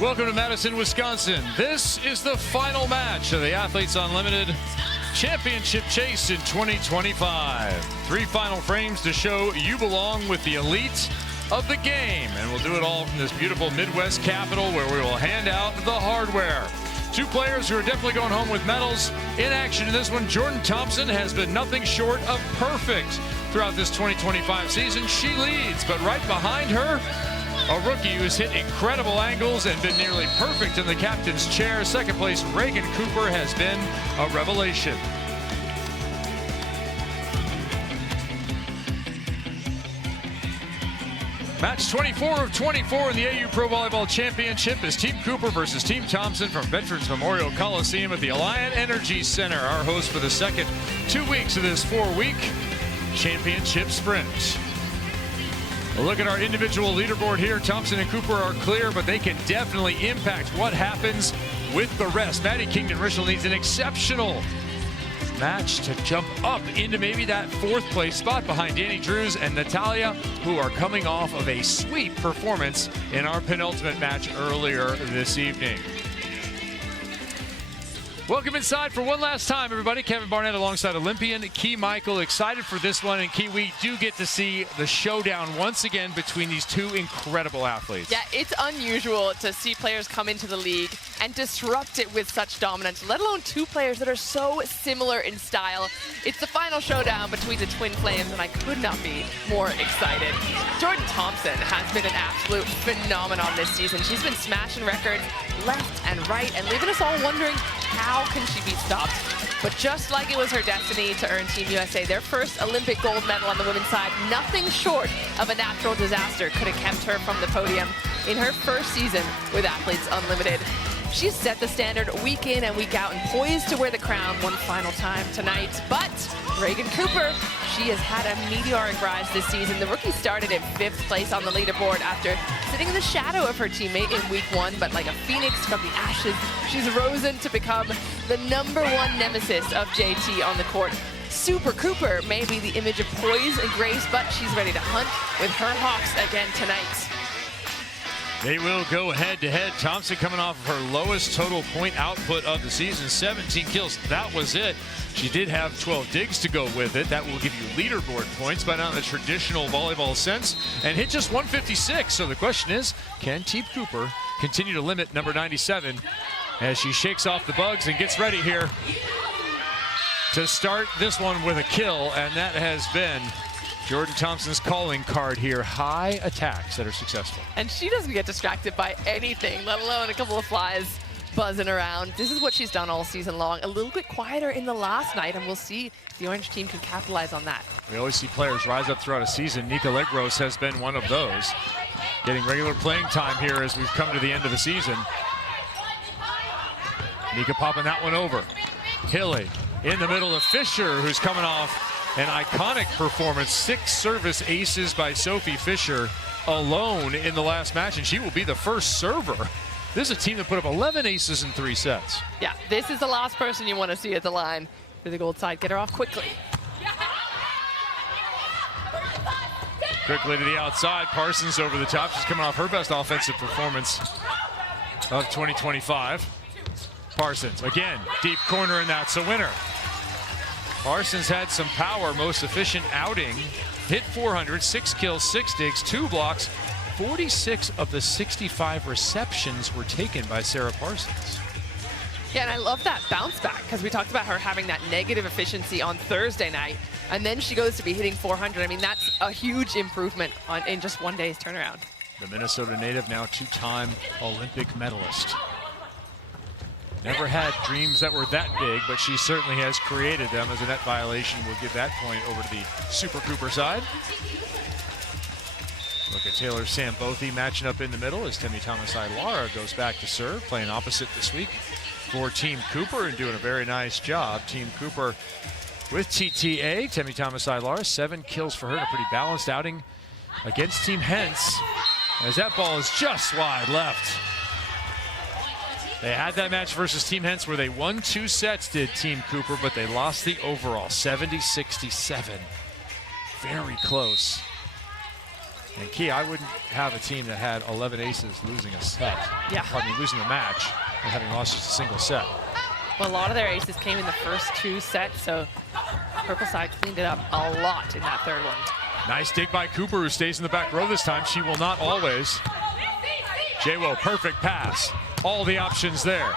Welcome to Madison, Wisconsin. This is the final match of the Athletes Unlimited Championship Chase in 2025. 3 final frames to show you belong with the elite of the game. And we'll do it all from this beautiful Midwest capital where we will hand out the hardware. 2 players who are definitely going home with medals. In action in this one, Jordan Thompson has been nothing short of perfect throughout this 2025 season. She leads, but right behind her, a rookie who's hit incredible angles and been nearly perfect in the captain's chair. Second place, Reagan Cooper, has been a revelation. Match 24 of 24 in the AU Pro Volleyball Championship is Team Cooper versus Team Thompson from Veterans Memorial Coliseum at the Alliant Energy Center. Our host for the second 2 weeks of this 4-week championship sprint. A look at our individual leaderboard here. Thompson and Cooper are clear, but they can definitely impact what happens with the rest. Maddie Kingdon-Rishel needs an exceptional match to jump up into maybe that 4th place spot behind Dani Drews and Natalia, who are coming off of a sweep performance in our penultimate match earlier this evening. Welcome inside for one last time, everybody. Kevin Barnett alongside Olympian Key Michael. Excited for this one. And Key, we do get to see the showdown once again between these 2 incredible athletes. Yeah, it's unusual to see players come into the league and disrupt it with such dominance, let alone 2 players that are so similar in style. It's the final showdown between the Twin Flames, and I could not be more excited. Jordan Thompson has been an absolute phenomenon this season. She's been smashing records left and right and leaving us all wondering, how can she be stopped? But just like it was her destiny to earn Team USA their first Olympic gold medal on the women's side, nothing short of a natural disaster could have kept her from the podium in her first season with Athletes Unlimited. She's set the standard week in and week out and poised to wear the crown one final time tonight. But Reagan Cooper, she has had a meteoric rise this season. The rookie started in 5th place on the leaderboard after sitting in the shadow of her teammate in week 1, but like a phoenix from the ashes, she's risen to become the #1 nemesis of JT on the court. Super Cooper may be the image of poise and grace, but she's ready to hunt with her Hawks again tonight. They will go head-to-head. Thompson coming off of her lowest total point output of the season, 17 kills. That was it. She did have 12 digs to go with it. That will give you leaderboard points, but not in the traditional volleyball sense, and hit just 156. So the question is, can Team Cooper continue to limit number 97 as she shakes off the bugs and gets ready here to start this one with a kill? And that has been Jordan Thompson's calling card here. High attacks that are successful. And she doesn't get distracted by anything, let alone a couple of flies buzzing around. This is what she's done all season long. A little bit quieter in the last night, and we'll see if the Orange team can capitalize on that. We always see players rise up throughout a season. Nika Legros has been one of those, getting regular playing time here as we've come to the end of the season. Nika popping that one over. Hilly in the middle of Fisher, who's coming off an iconic performance. 6 service aces by Sophie Fisher alone in the last match, and she will be the first server. This is a team that put up 11 aces in 3 sets. Yeah, this is the last person you want to see at the line for the gold side. Get her off quickly. Quickly to the outside. Parsons over the top. She's coming off her best offensive performance of 2025. Parsons, again, deep corner, and that's a winner. Parsons had some power, most efficient outing. Hit 400, 6 kills, 6 digs, 2 blocks. 46 of the 65 receptions were taken by Sarah Parsons. Yeah, and I love that bounce back, because we talked about her having that negative efficiency on Thursday night, and then she goes to be hitting 400. I mean, that's a huge improvement in just 1 day's turnaround. The Minnesota native, now 2-time Olympic medalist. Never had dreams that were that big, but she certainly has created them. As a net violation, we'll give that point over to the Super Cooper side. Look at Taylor Sambothy matching up in the middle as Temi Thomas-Ailara goes back to serve, playing opposite this week for Team Cooper and doing a very nice job. Team Cooper with TTA. Temi Thomas-Ailara, 7 kills for her in a pretty balanced outing against Team Hentz, as that ball is just wide left. They had that match versus Team Hentz where they won 2 sets, did Team Cooper, but they lost the overall, 70-67. Very close. And Key, I wouldn't have a team that had 11 aces losing a set. Yeah. Pardon me, losing a match and having lost just a single set. Well, a lot of their aces came in the first 2 sets, so purple side cleaned it up a lot in that third one. Nice dig by Cooper, who stays in the back row this time. She will not always. Jawo, perfect pass. All the options there.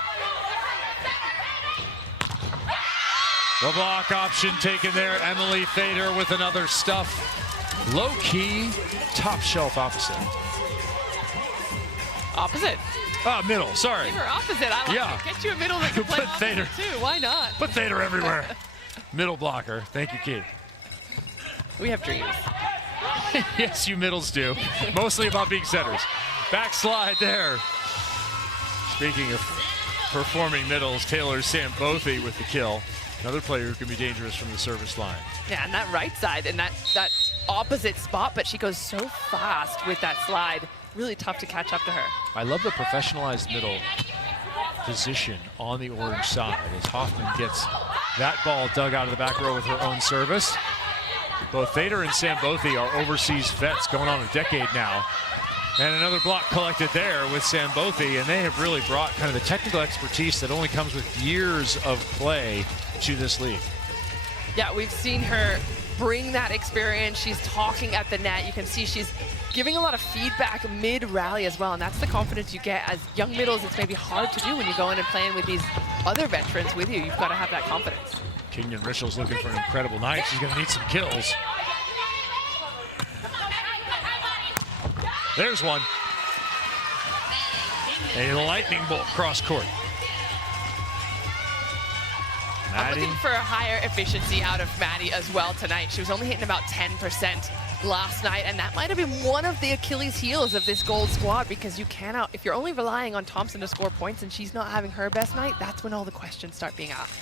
The block option taken there. Emily Fader with another stuff. Low key, top shelf opposite. Opposite. Middle, sorry. Give her opposite. I like it. Get you a middle that can play Put Fader. opposite too. Why not? Put Fader everywhere. Middle blocker. Thank you, Key. We have dreams. Yes, you middles do. Mostly about being setters. Backslide there. Speaking of performing middles, Taylor Sambothy with the kill. Another player who can be dangerous from the service line. Yeah, and that right side and that opposite spot, but she goes so fast with that slide. Really tough to catch up to her. I love the professionalized middle position on the orange side as Hoffman gets that ball dug out of the back row with her own service. Both Fader and Sambothy are overseas vets going on a decade now. And another block collected there with Sambothy, and they have really brought kind of the technical expertise that only comes with years of play to this league. Yeah, we've seen her bring that experience. She's talking at the net. You can see she's giving a lot of feedback mid-rally as well, and that's the confidence you get as young middles. It's maybe hard to do when you go in and playing with these other veterans with you. You've got to have that confidence. Kingdon Rischel's looking for an incredible night. She's going to need some kills. There's one. A lightning bolt cross court. I'm looking for a higher efficiency out of Maddie as well tonight. She was only hitting about 10% last night, and that might have been one of the Achilles heels of this gold squad, because you cannot, if you're only relying on Thompson to score points and she's not having her best night, that's when all the questions start being asked.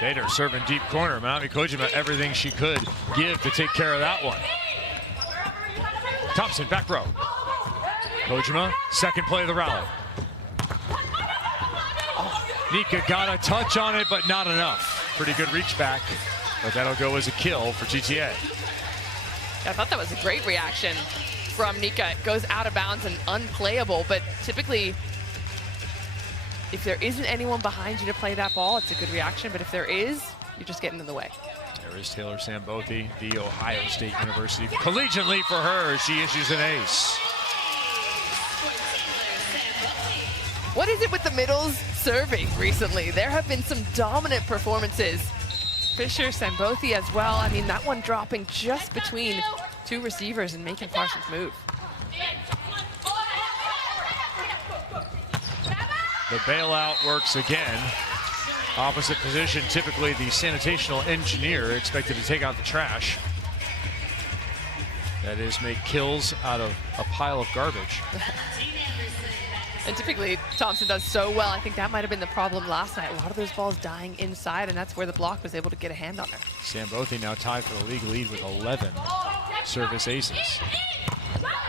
Fader serving deep corner. Manami Kojima everything she could give to take care of that one. Thompson back row. Kojima, second play of the rally. Nika got a touch on it, but not enough. Pretty good reach back, but that'll go as a kill for GTA. I thought that was a great reaction from Nika. It goes out of bounds and unplayable, but typically, if there isn't anyone behind you to play that ball, it's a good reaction, but if there is, you're just getting in the way. There is Taylor Sambothy, the Ohio State University. Collegiately for her as she issues an ace. What is it with the middles serving recently? There have been some dominant performances. Fisher, Sambothy as well. I mean, that one dropping just between 2 receivers and making Parsons move. The bailout works again. Opposite position, typically the sanitational engineer expected to take out the trash. That is, make kills out of a pile of garbage. And typically, Thompson does so well. I think that might have been the problem last night. A lot of those balls dying inside, and that's where the block was able to get a hand on her. Sambothy now tied for the league lead with 11 service aces.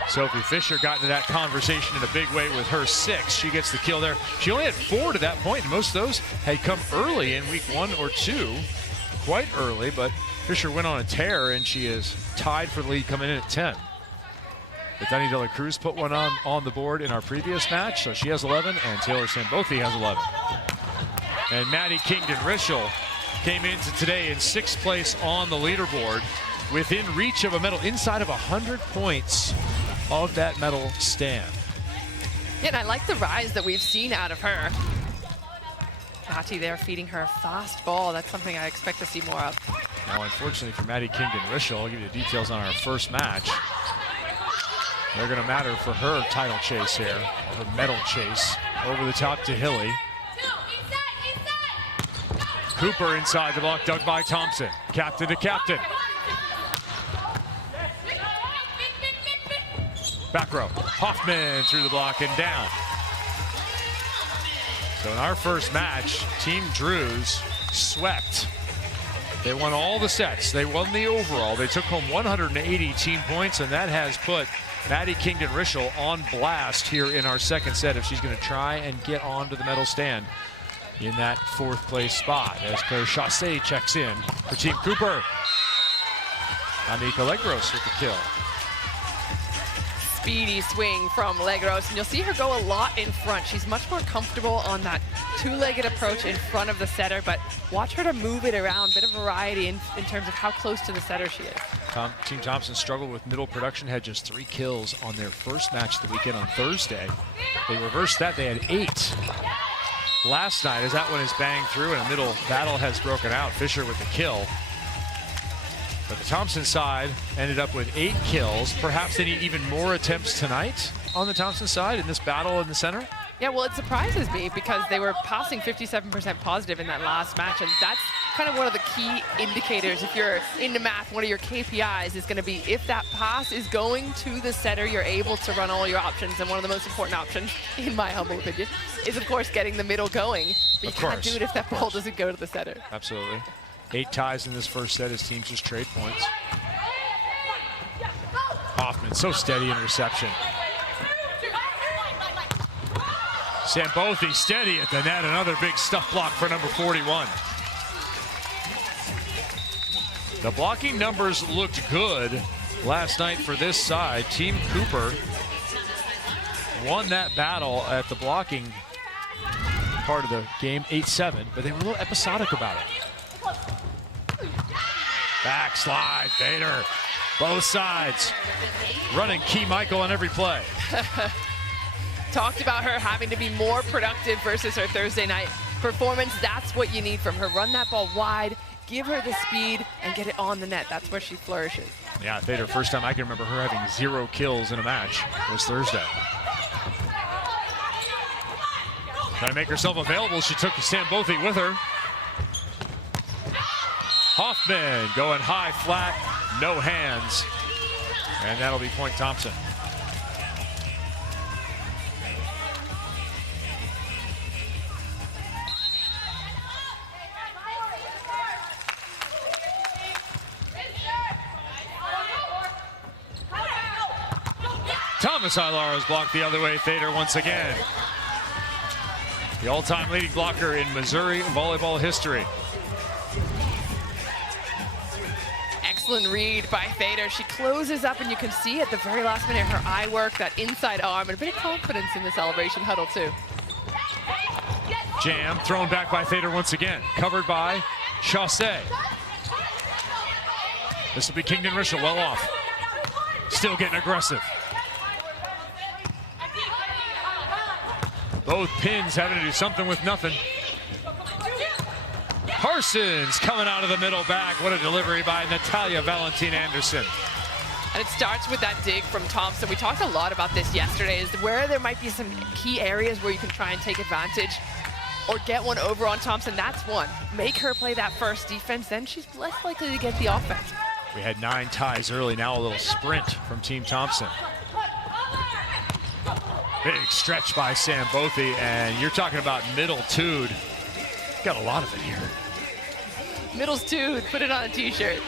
Sophie Fisher got into that conversation in a big way with her 6. She gets the kill there. She only had 4 to that point, and most of those had come early in week 1 or 2. Quite early, but Fisher went on a tear, and she is tied for the lead coming in at 10. But Dani De La Cruz put one on the board in our previous match, so she has 11, and Taylor Sambothy has 11. And Maddie Kingdon Rischel came into today in 6th place on the leaderboard, within reach of a medal, inside of 100 points of that medal stand. Yeah, and I like the rise that we've seen out of her. Fati there feeding her a fast ball. That's something I expect to see more of. Now, unfortunately for Maddie Kingdon Rischel, I'll give you the details on our first match. They're going to matter for her title chase here, her medal chase. Over the top to Hilly. Cooper inside the block, dug by Thompson. Captain to captain. Back row. Hoffman through the block and down. So in our first match, Team Drews swept. They won all the sets. They won the overall. They took home 180 team points, and that has put Maddie Kingdon Rischel on blast here in our second set if she's going to try and get onto the medal stand in that 4th place spot as Claire Chassé checks in for Team Cooper. Anika Legros with the kill. Speedy swing from Legros, and you'll see her go a lot in front. She's much more comfortable on that two-legged approach in front of the setter, but watch her to move it around. Bit of variety in terms of how close to the setter she is. Team Thompson struggled with middle production, had just 3 kills on their first match of the weekend on Thursday. They reversed that, they had 8 last night as that one is banged through and a middle battle has broken out. Fisher with the kill. But the Thompson side ended up with 8 kills. Perhaps they need even more attempts tonight on the Thompson side in this battle in the center. Yeah, well, it surprises me because they were passing 57% positive in that last match, and that's kind of one of the key indicators. If you're into math, one of your KPIs is going to be if that pass is going to the setter, you're able to run all your options, and one of the most important options, in my humble opinion, is, of course, getting the middle going. But you can't do it if that ball doesn't go to the setter. Absolutely. 8 ties in this first set as teams just trade points. Hoffman, so steady in reception. Sambothi steady at the net. Another big stuff block for number 41. The blocking numbers looked good last night for this side. Team Cooper won that battle at the blocking part of the game, 8-7, but they were a little episodic about it. Backslide, Vader, both sides. Running Key Michael on every play. Talked about her having to be more productive versus her Thursday night performance. That's what you need from her. Run that ball wide, give her the speed, and get it on the net. That's where she flourishes. Yeah, Vader, first time I can remember her having 0 kills in a match was Thursday. Trying to make herself available, she took Sambothi with her. Hoffman going high, flat, no hands. And that'll be point Thompson. Thomas Ailaro's blocked the other way. Thader once again. The all-time leading blocker in Missouri volleyball history. Excellent read by Thader. She closes up, and you can see at the very last minute her eye work, that inside arm, and a bit of confidence in the celebration huddle too. Jam thrown back by Thader once again. Covered by Chaussee. This will be Kingdon Rishel well off. Still getting aggressive. Both pins having to do something with nothing. Parsons coming out of the middle back. What a delivery by Natalia Valentin Anderson. And it starts with that dig from Thompson. We talked a lot about this yesterday, is where there might be some key areas where you can try and take advantage or get one over on Thompson. That's one. Make her play that first defense, then she's less likely to get the offense. We had 9 ties early, now a little sprint from Team Thompson. Big stretch by Sambothi, and you're talking about middle-tude. Got a lot of it here. Middles-tude, put it on a t-shirt.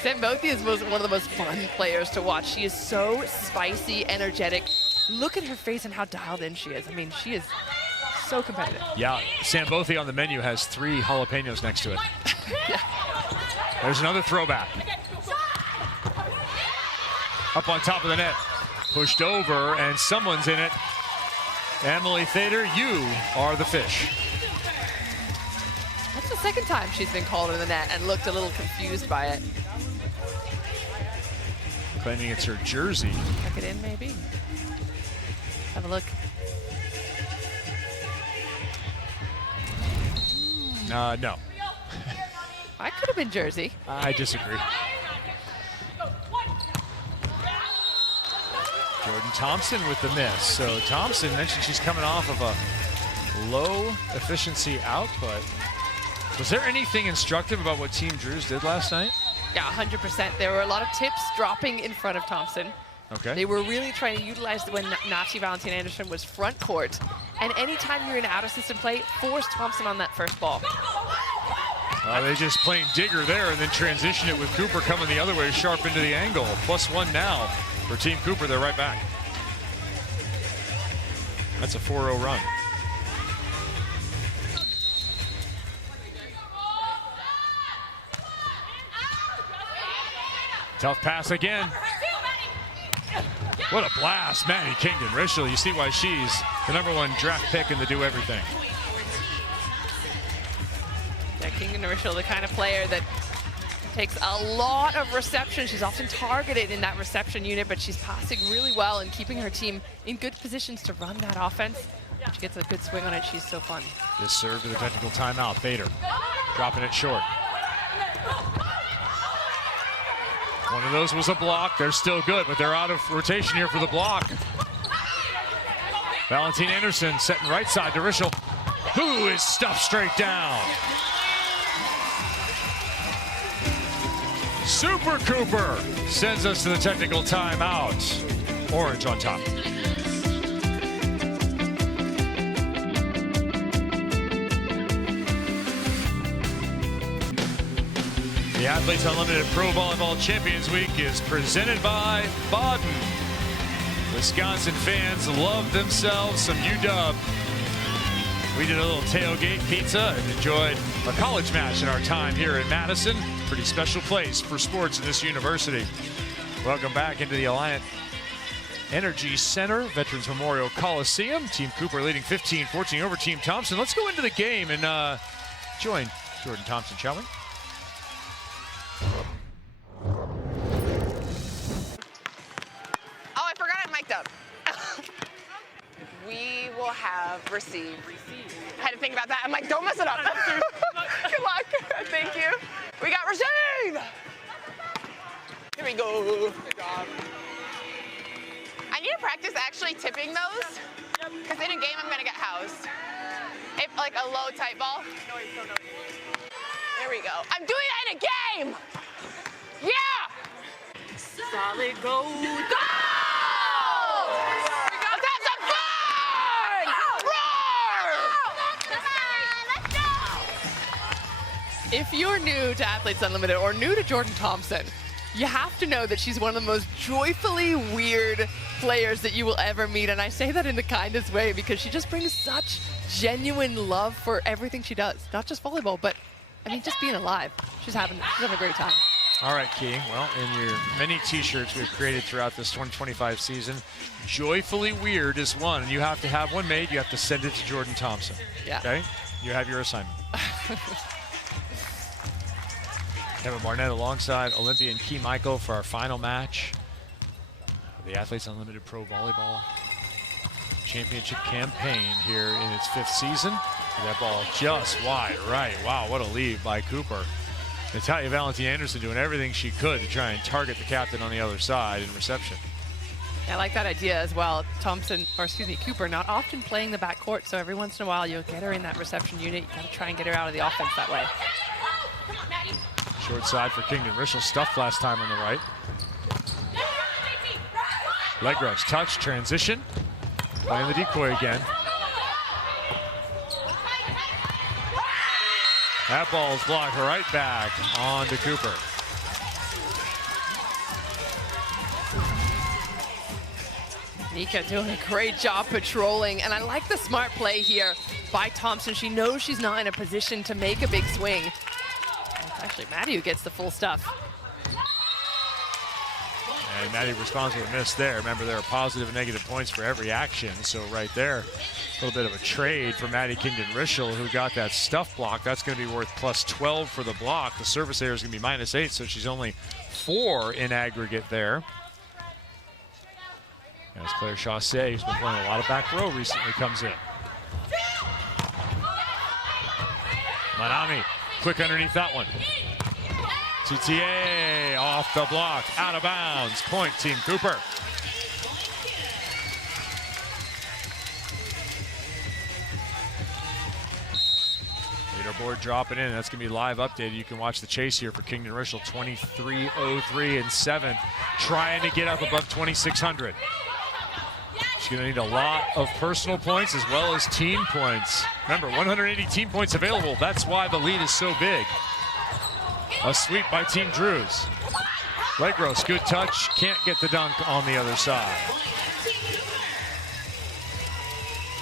Sambothi is one of the most fun players to watch. She is so spicy, energetic. Look at her face and how dialed in she is. I mean, she is so competitive. Yeah, Sambothi on the menu has 3 jalapenos next to it. Yeah. There's another throwback. Up on top of the net. Pushed over, and someone's in it. Emily Thader, you are the fish. That's the second time she's been called in the net and looked a little confused by it. Claiming it's her jersey. Tuck it in, maybe. Have a look. No. I could have been jersey. I disagree. Jordan Thompson with the miss. So Thompson mentioned she's coming off of a low efficiency output. Was there anything instructive about what Team Drews did last night? Yeah, 100%. There were a lot of tips dropping in front of Thompson. Okay. They were really trying to utilize when Nachi Valentin Anderson was front court. And anytime you're in out-of-system play, force Thompson on that first ball. They just plain digger there and then transition it with Cooper coming the other way, sharp into the angle. +1 now for Team Cooper. They're right back. That's a 4-0 run. Tough pass again. What a blast, Maddie Kingdon-Rishel. You see why she's the #1 draft pick in the do everything. Yeah, Kingdon-Rishel, the kind of player that takes a lot of reception. She's often targeted in that reception unit, but she's passing really well and keeping her team in good positions to run that offense. When she gets a good swing on it, she's so fun. This serve to the technical timeout. Bader dropping it short. One of those was a block. They're still good, but they're out of rotation here for the block. Valentine Anderson setting right side to Rishel, who is stuffed straight down. Super Cooper sends us to the technical timeout. Orange on top. The Athletes Unlimited Pro Volleyball Champions Week is presented by Baden. Wisconsin fans love themselves some UW. We did a little tailgate pizza and enjoyed a college match in our time here in Madison. Pretty special place for sports in this university. Welcome back into the Alliant Energy Center, Veterans Memorial Coliseum. Team Cooper leading 15-14 over Team Thompson. Let's go into the game and join Jordan Thompson, shall we? Oh, I forgot I mic'd up. We will have receive. I had to think about that. I'm like, don't mess it up. Good luck. Thank you. We got receive. Here we go. Good job. I need to practice actually tipping those, because in a game I'm gonna get housed. If like a low tight ball. There we go. I'm doing that in a game. Yeah. Solid gold. Go! Let's have some fun! Roar! If you're new to Athletes Unlimited or new to Jordan Thompson, you have to know that she's one of the most joyfully weird players that you will ever meet. And I say that in the kindest way because she just brings such genuine love for everything she does. Not just volleyball, but I mean, just being alive. She's having a great time. All right, Key. Well, in your many t-shirts we've created throughout this 2025 season, Joyfully Weird is one. And you have to have one made. You have to send it to Jordan Thompson. Yeah. Okay? You have your assignment. Kevin Barnett alongside Olympian Key Michael for our final match. The Athletes Unlimited Pro Volleyball Championship campaign here in its 5th season. That ball just wide right. Wow, what a lead by Cooper. Natalia Valentine Anderson doing everything she could to try and target the captain on the other side in reception. I like that idea as well. Cooper not often playing the backcourt, so every once in a while you'll get her in that reception unit. You gotta try and get her out of the offense that way. Short side for Kingdon-Rishel, stuffed last time on the right. Legros, touch, transition. Playing the decoy again. That ball's blocked right back on to Cooper. Nika doing a great job patrolling, and I like the smart play here by Thompson. She knows she's not in a position to make a big swing. It's actually Maddie who gets the full stuff. And Maddie responds with a miss there. Remember, there are positive and negative points for every action. So right there, a little bit of a trade for Maddie Kingdon-Rishel, who got that stuff block. That's going to be worth plus 12 for the block. The service error is going to be minus 8, so she's only 4 in aggregate there. As Claire Chaussee, who's been playing a lot of back row recently, comes in. Manami, quick underneath that one. TTA off the block, out of bounds. Point, Team Cooper. Leaderboard dropping in. That's going to be live updated. You can watch the chase here for Kingdon-Rishel, 23-03 and 7th, trying to get up above 2,600. She's going to need a lot of personal points as well as team points. Remember, 180 team points available. That's why the lead is so big. A sweep by Team Drews. Legros, good touch. Can't get the dunk on the other side.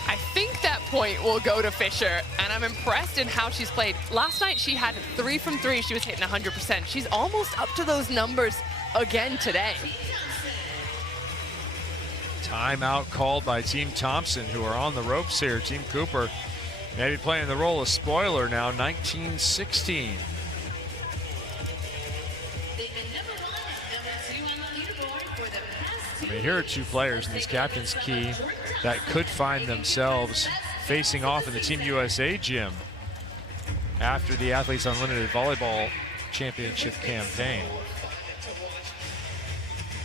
I think that point will go to Fisher, and I'm impressed in how she's played. Last night she had 3 from 3. She was hitting 100%. She's almost up to those numbers again today. Timeout called by Team Thompson, who are on the ropes here. Team Cooper maybe playing the role of spoiler now, 19-16. I mean, here are two players in this captain's key that could find themselves facing off in the Team USA gym after the Athletes Unlimited Volleyball Championship campaign.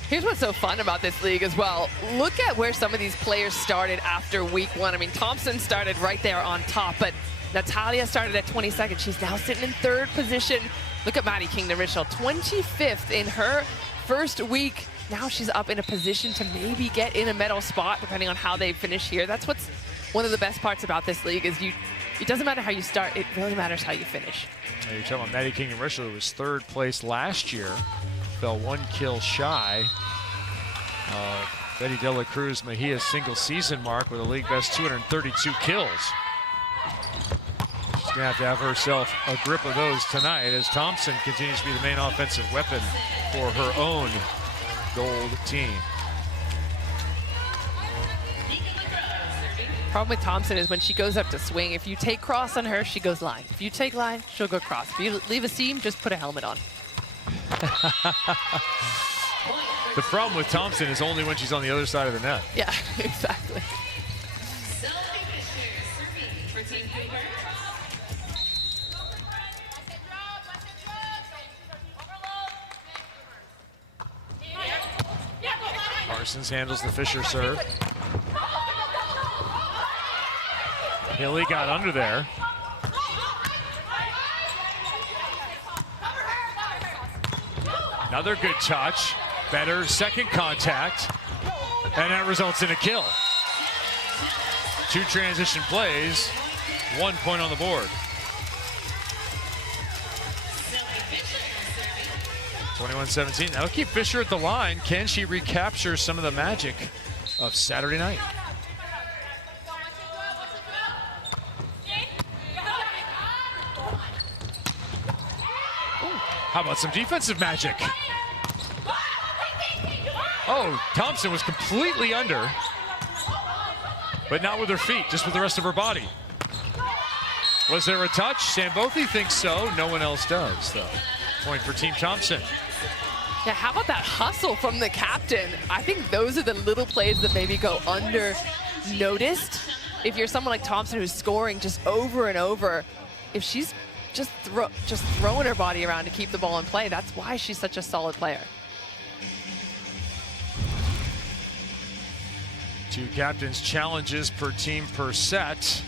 Here's what's so fun about this league as well. Look at where some of these players started after week one. I mean, Thompson started right there on top, but Natalia started at 22nd. She's now sitting in 3rd position. Look at Maddie Kingdom-Richel, 25th in her first week. Now she's up in a position to maybe get in a medal spot, depending on how they finish here. That's what's one of the best parts about this league is it doesn't matter how you start, it really matters how you finish. Now you're talking about Maddie Kingdom-Richel, who was 3rd place last year. Fell 1 kill shy. Betty De La Cruz Mejia's single season mark with a league best 232 kills. She's gonna have to have herself a grip of those tonight as Thompson continues to be the main offensive weapon for her own gold team. Problem with Thompson is when she goes up to swing, if you take cross on her, she goes line. If you take line, she'll go cross. If you leave a seam, just put a helmet on. The problem with Thompson is only when she's on the other side of the net. Yeah, exactly. Parsons handles the Fisher serve. Hilly got under there. Another good touch, better second contact, and that results in a kill. 2 transition plays, 1 point on the board. 21-17, that'll keep Fisher at the line. Can she recapture some of the magic of Saturday night? How about some defensive magic? Oh, Thompson was completely under, but not with her feet, just with the rest of her body. Was there a touch? Sambothi thinks so. No one else does, though. Point for Team Thompson. Yeah, how about that hustle from the captain? I think those are the little plays that maybe go under noticed. If you're someone like Thompson who's scoring just over and over, if she's just throwing her body around to keep the ball in play, that's why she's such a solid player. 2 captains' challenges per team per set.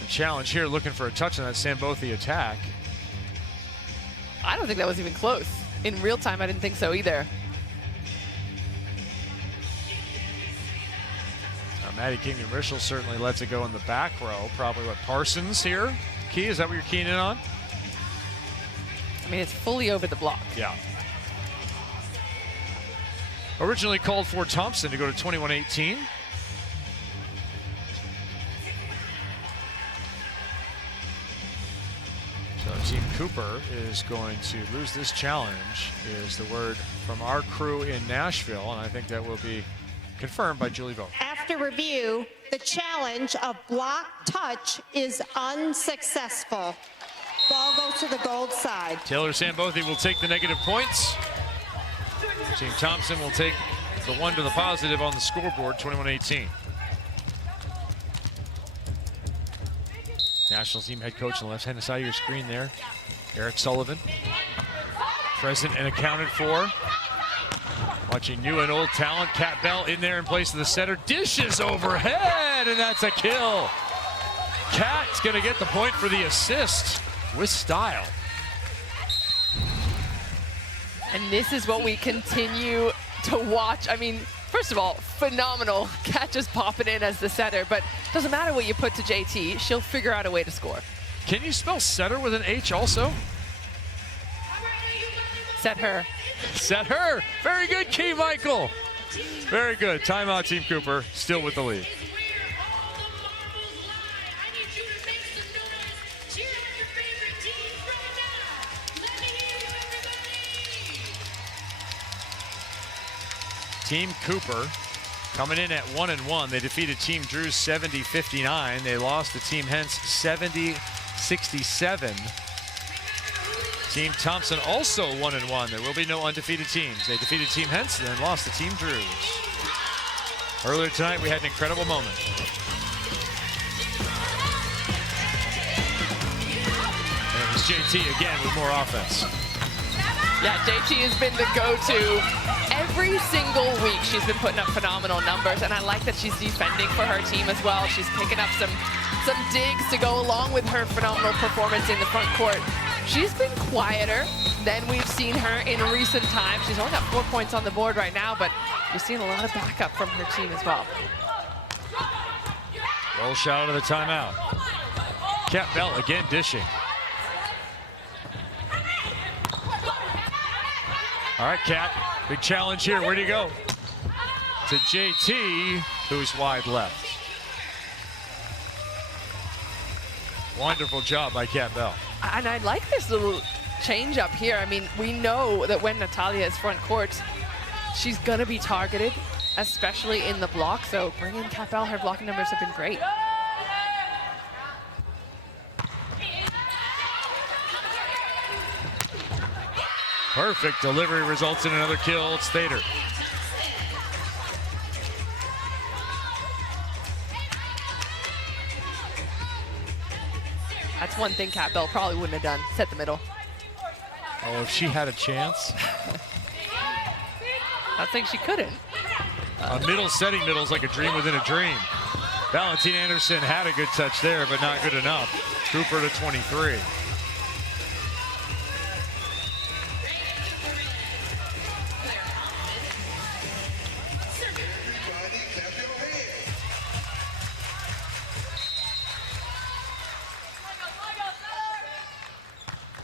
The challenge here looking for a touch on that Sambothi attack. I don't think that was even close. In real time, I didn't think so either. Now, Maddie Kingdom-Richel certainly lets it go in the back row. Probably what, Parsons here? Key, is that what you're keying in on? I mean, it's fully over the block. Yeah. Originally called for Thompson to go to 21-18. So Team Cooper is going to lose this challenge, is the word from our crew in Nashville, and I think that will be confirmed by Julie Vogt. After review, the challenge of block touch is unsuccessful. Ball goes to the gold side. Taylor Sambothi will take the negative points. Team Thompson will take the 1 to the positive on the scoreboard, 21-18. National team head coach on the left-hand side of your screen there, Eric Sullivan. Present and accounted for. Watching new and old talent. Kat Bell in there in place of the setter. Dishes overhead, and that's a kill. Kat's going to get the point for the assist with style. And this is what we continue to watch. I mean, first of all, phenomenal. Kat just popping in as the setter, but doesn't matter what you put to JT, she'll figure out a way to score. Can you spell setter with an H also? Set her. Set her. Very good, Key Michael. Very good. Timeout, Team Cooper, still with the lead. Team Cooper coming in at 1-1. They defeated Team Drews 70-59. They lost to Team Hens 70-67. Team Thompson also 1-1. There will be no undefeated teams. They defeated Team Hens and then lost to Team Drews. Earlier tonight, we had an incredible moment. And it was JT again with more offense. Yeah, JT has been the go-to every single week. She's been putting up phenomenal numbers, and I like that she's defending for her team as well. She's picking up some digs to go along with her phenomenal performance in the front court. She's been quieter than we've seen her in recent times. She's only got 4 points on the board right now, but you're seeing a lot of backup from her team as well. Roll shot out of the timeout. Kat Bell again dishing. All right, Kat, big challenge here. Where do you go? To JT, who's wide left. Wonderful job by Kat Bell. And I like this little change up here. I mean, we know that when Natalia is front court, she's going to be targeted, especially in the block. So bringing Kat Bell, her blocking numbers have been great. Perfect delivery results in another kill. It's Thader. That's one thing Kat Bell probably wouldn't have done. Set the middle. Oh, if she had a chance. I think she couldn't. A middle setting middle is like a dream within a dream. Valentina Anderson had a good touch there, but not good enough. Cooper to 23.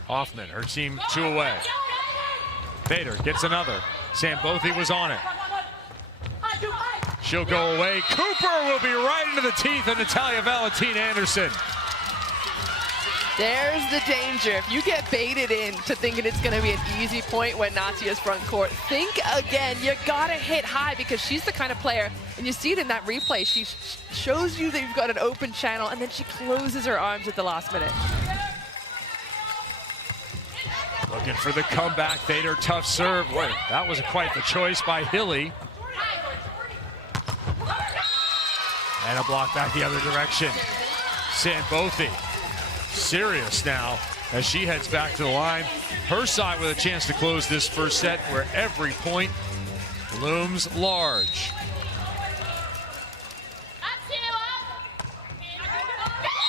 Hoffman, her team 2 away. Thader gets another. Sambothy was on it. She'll go away. Cooper will be right into the teeth of Natalia Valentina Anderson. There's the danger. If you get baited into thinking it's going to be an easy point when Natia's front court, think again. You got to hit high because she's the kind of player, and you see it in that replay. She shows you that you've got an open channel, and then she closes her arms at the last minute. Looking for the comeback. Thader, tough serve. Boy, that was quite the choice by Hilly. And a block back the other direction. Sambothy, serious now as she heads back to the line. Her side with a chance to close this first set where every point looms large.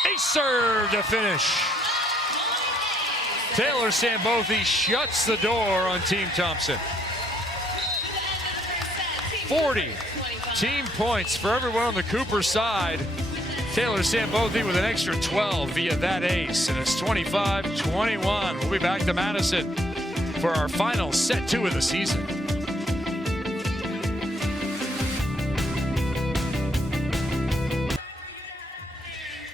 A serve to finish. Taylor Sambothy shuts the door on Team Thompson. 40 team points for everyone on the Cooper side. Taylor Sambothy with an extra 12 via that ace, and it's 25-21. We'll be back to Madison for our final set 2 of the season.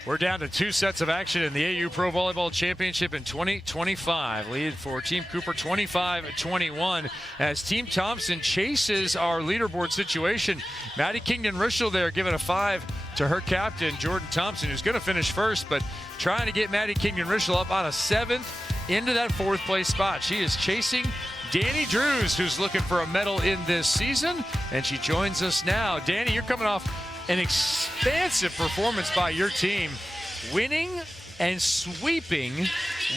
We're down to 2 sets of action in the AU Pro Volleyball Championship in 2025. Lead for Team Cooper 25-21 as Team Thompson chases our leaderboard situation. Maddie Kingdon-Ruschel there giving a 5 to her captain, Jordan Thompson, who's going to finish first, but trying to get Maddie Kingdon-Ruschel up on a 7th into that 4th place spot. She is chasing Dani Drews, who's looking for a medal in this season, and she joins us now. Dani, you're coming off an expansive performance by your team, winning and sweeping.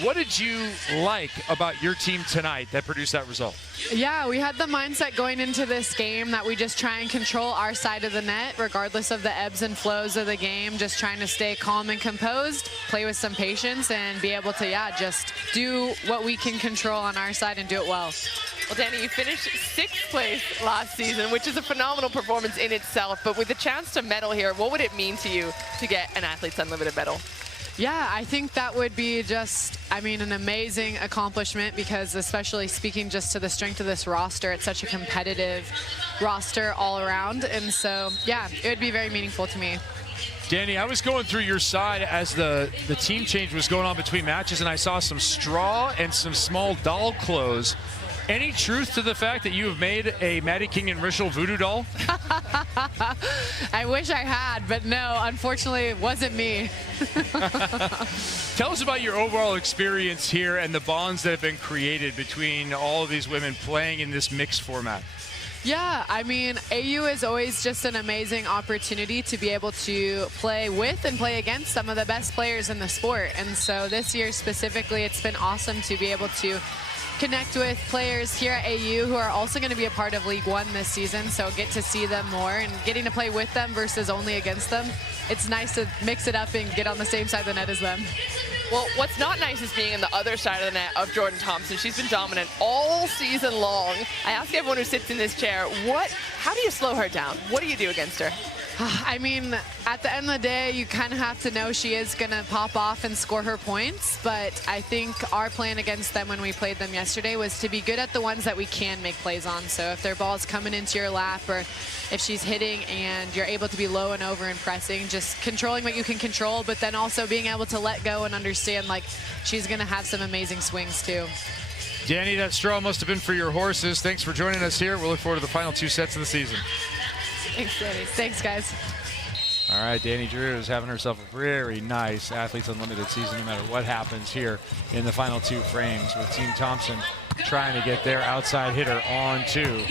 What did you like about your team tonight that produced that result? Yeah, we had the mindset going into this game that we just try and control our side of the net regardless of the ebbs and flows of the game, just trying to stay calm and composed, play with some patience, and be able to, just do what we can control on our side and do it well. Well, Dani, you finished 6th place last season, which is a phenomenal performance in itself. But with the chance to medal here, what would it mean to you to get an Athletes Unlimited medal? Yeah, I think that would be just, an amazing accomplishment because especially speaking just to the strength of this roster, it's such a competitive roster all around. And so, it would be very meaningful to me. Dani, I was going through your side as the team change was going on between matches, and I saw some straw and some small doll clothes Any truth to the fact that you have made a Maddie King and Rishel voodoo doll? I wish I had, but no, unfortunately, it wasn't me. Tell us about your overall experience here and the bonds that have been created between all of these women playing in this mixed format. Yeah, I mean, AU is always just an amazing opportunity to be able to play with and play against some of the best players in the sport. And so this year specifically, it's been awesome to be able to connect with players here at AU who are also going to be a part of League One this season, so get to see them more and getting to play with them versus only against them. It's nice to mix it up and get on the same side of the net as them. Well, what's not nice is being on the other side of the net of Jordan Thompson. She's been dominant all season long. I ask everyone who sits in this chair, how do you slow her down? What do you do against her? I mean, at the end of the day, you kind of have to know she is going to pop off and score her points. But I think our plan against them when we played them yesterday was to be good at the ones that we can make plays on. So if their ball's coming into your lap or if she's hitting and you're able to be low and over and pressing, just controlling what you can control, but then also being able to let go and understand, like, she's going to have some amazing swings too. Dani, that straw must have been for your horses. Thanks for joining us here. We'll look forward to the final 2 sets of the season. Thanks, Dani. Thanks, guys. All right, Dani Drews having herself a very nice Athletes Unlimited season no matter what happens here in the final 2 frames, with Team Thompson trying to get their outside hitter onto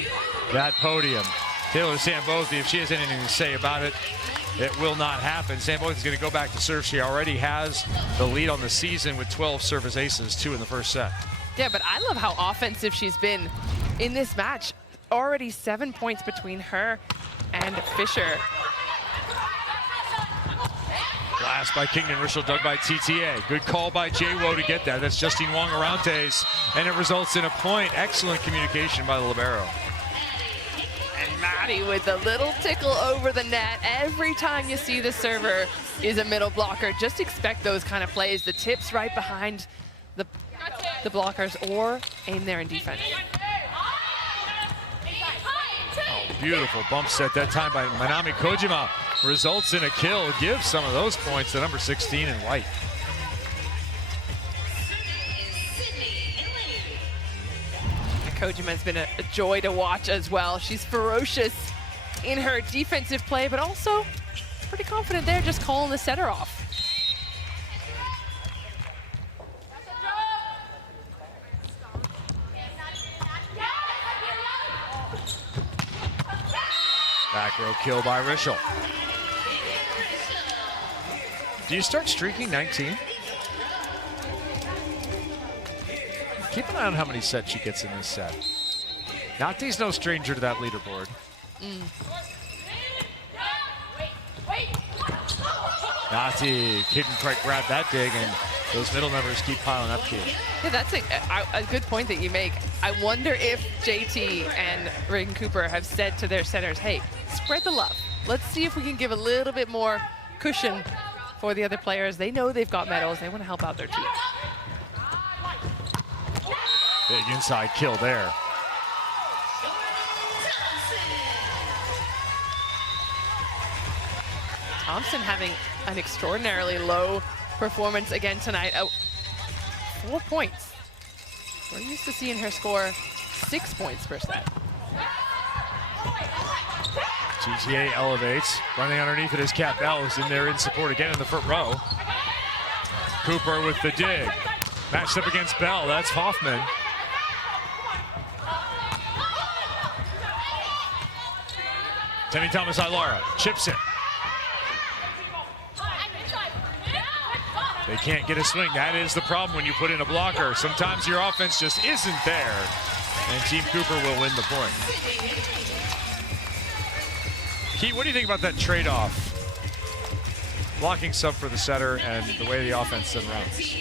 that podium. Taylor Sambothy, if she has anything to say about it, it will not happen. Sambothy is going to go back to serve. She already has the lead on the season with 12 service aces, 2 in the first set. Yeah, but I love how offensive she's been in this match. Already 7 points between her and Fisher. Blast by Kingdon, Rishel dug by TTA. Good call by Jwo to get that. That's Justine Wong-Arantes, and it results in a point. Excellent communication by the libero. And Maddie with a little tickle over the net. Every time you see the server is a middle blocker, just expect those kind of plays. The tips right behind the blockers or aim there in defense. Beautiful bump set that time by Manami Kojima. Results in a kill. Gives some of those points to number 16 in white. Kojima has been a joy to watch as well. She's ferocious in her defensive play, but also pretty confident there, just calling the setter off. Back row kill by Rishel. Do you start streaking 19? Keep an eye on how many sets she gets in this set. Nati's no stranger to that leaderboard. Nati couldn't quite grab that dig, and those middle numbers keep piling up here. Yeah, that's a good point that you make. I wonder if JT and Reagan Cooper have said to their centers, hey, spread the love. Let's see if we can give a little bit more cushion for the other players. They know they've got medals. They want to help out their team. Big inside kill there. Thompson having an extraordinarily low performance again tonight. 4 points. We're used to seeing her score 6 points per set. GTA elevates. Running underneath it is Kat Bell, who's in there in support again in the front row. Cooper with the dig. Matched up against Bell. That's Hoffman. Temi Thomas-Ailara chips it. They can't get a swing. That is the problem when you put in a blocker. Sometimes your offense just isn't there, and Team Cooper will win the point. Key, what do you think about that trade-off? Blocking sub for the setter and the way the offense then runs.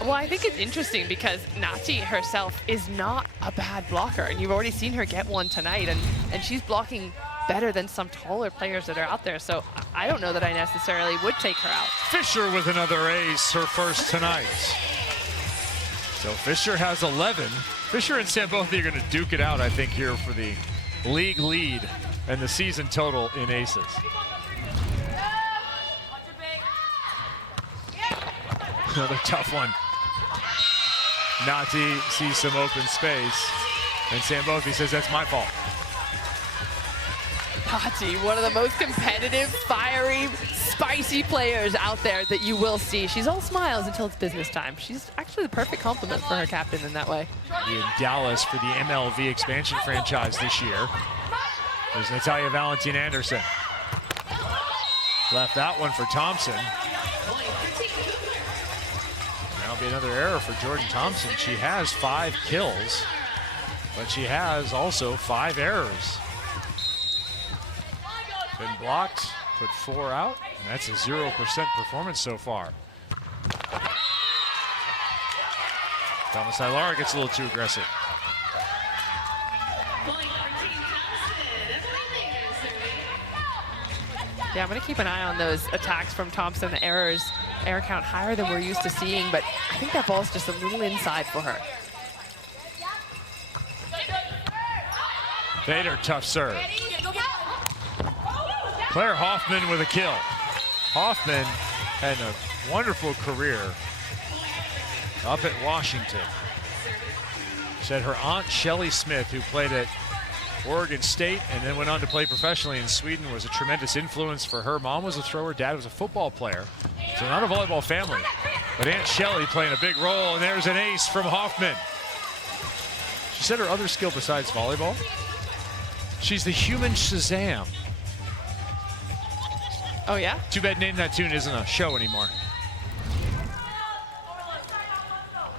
Well, I think it's interesting because Nati herself is not a bad blocker, and you've already seen her get one tonight, and she's blocking better than some taller players that are out there, so I don't know that I necessarily would take her out. Fisher with another ace, her first tonight. So Fisher has 11. Fisher and Sambothy are going to duke it out, I think, here for the league lead and the season total in aces. Another tough one. Nati sees some open space, and Sambothi says, that's my fault. Nati, one of the most competitive, fiery, spicy players out there that you will see. She's all smiles until it's business time. She's actually the perfect compliment for her captain in that way. In Dallas for the MLV expansion franchise this year. There's Natalia Valentin Anderson. Left that one for Thompson. That'll be another error for Jordan Thompson. She has 5 kills, but she has also 5 errors. Been blocked, put 4 out, and that's a 0% performance so far. Thomas Ilara gets a little too aggressive. Yeah, I'm going to keep an eye on those attacks from Thompson. The error count higher than we're used to seeing, but I think that ball's just a little inside for her. Vader, tough serve. Claire Hoffman with a kill. Hoffman had a wonderful career up at Washington. Said her aunt Shelley Smith, who played at Oregon State and then went on to play professionally in Sweden, was a tremendous influence for her. Mom was a thrower, dad was a football player. So not a volleyball family, but Aunt Shelley playing a big role, and there's an ace from Hoffman. She said her other skill besides volleyball, she's the human Shazam. Oh, yeah? Too bad Name That Tune isn't a show anymore.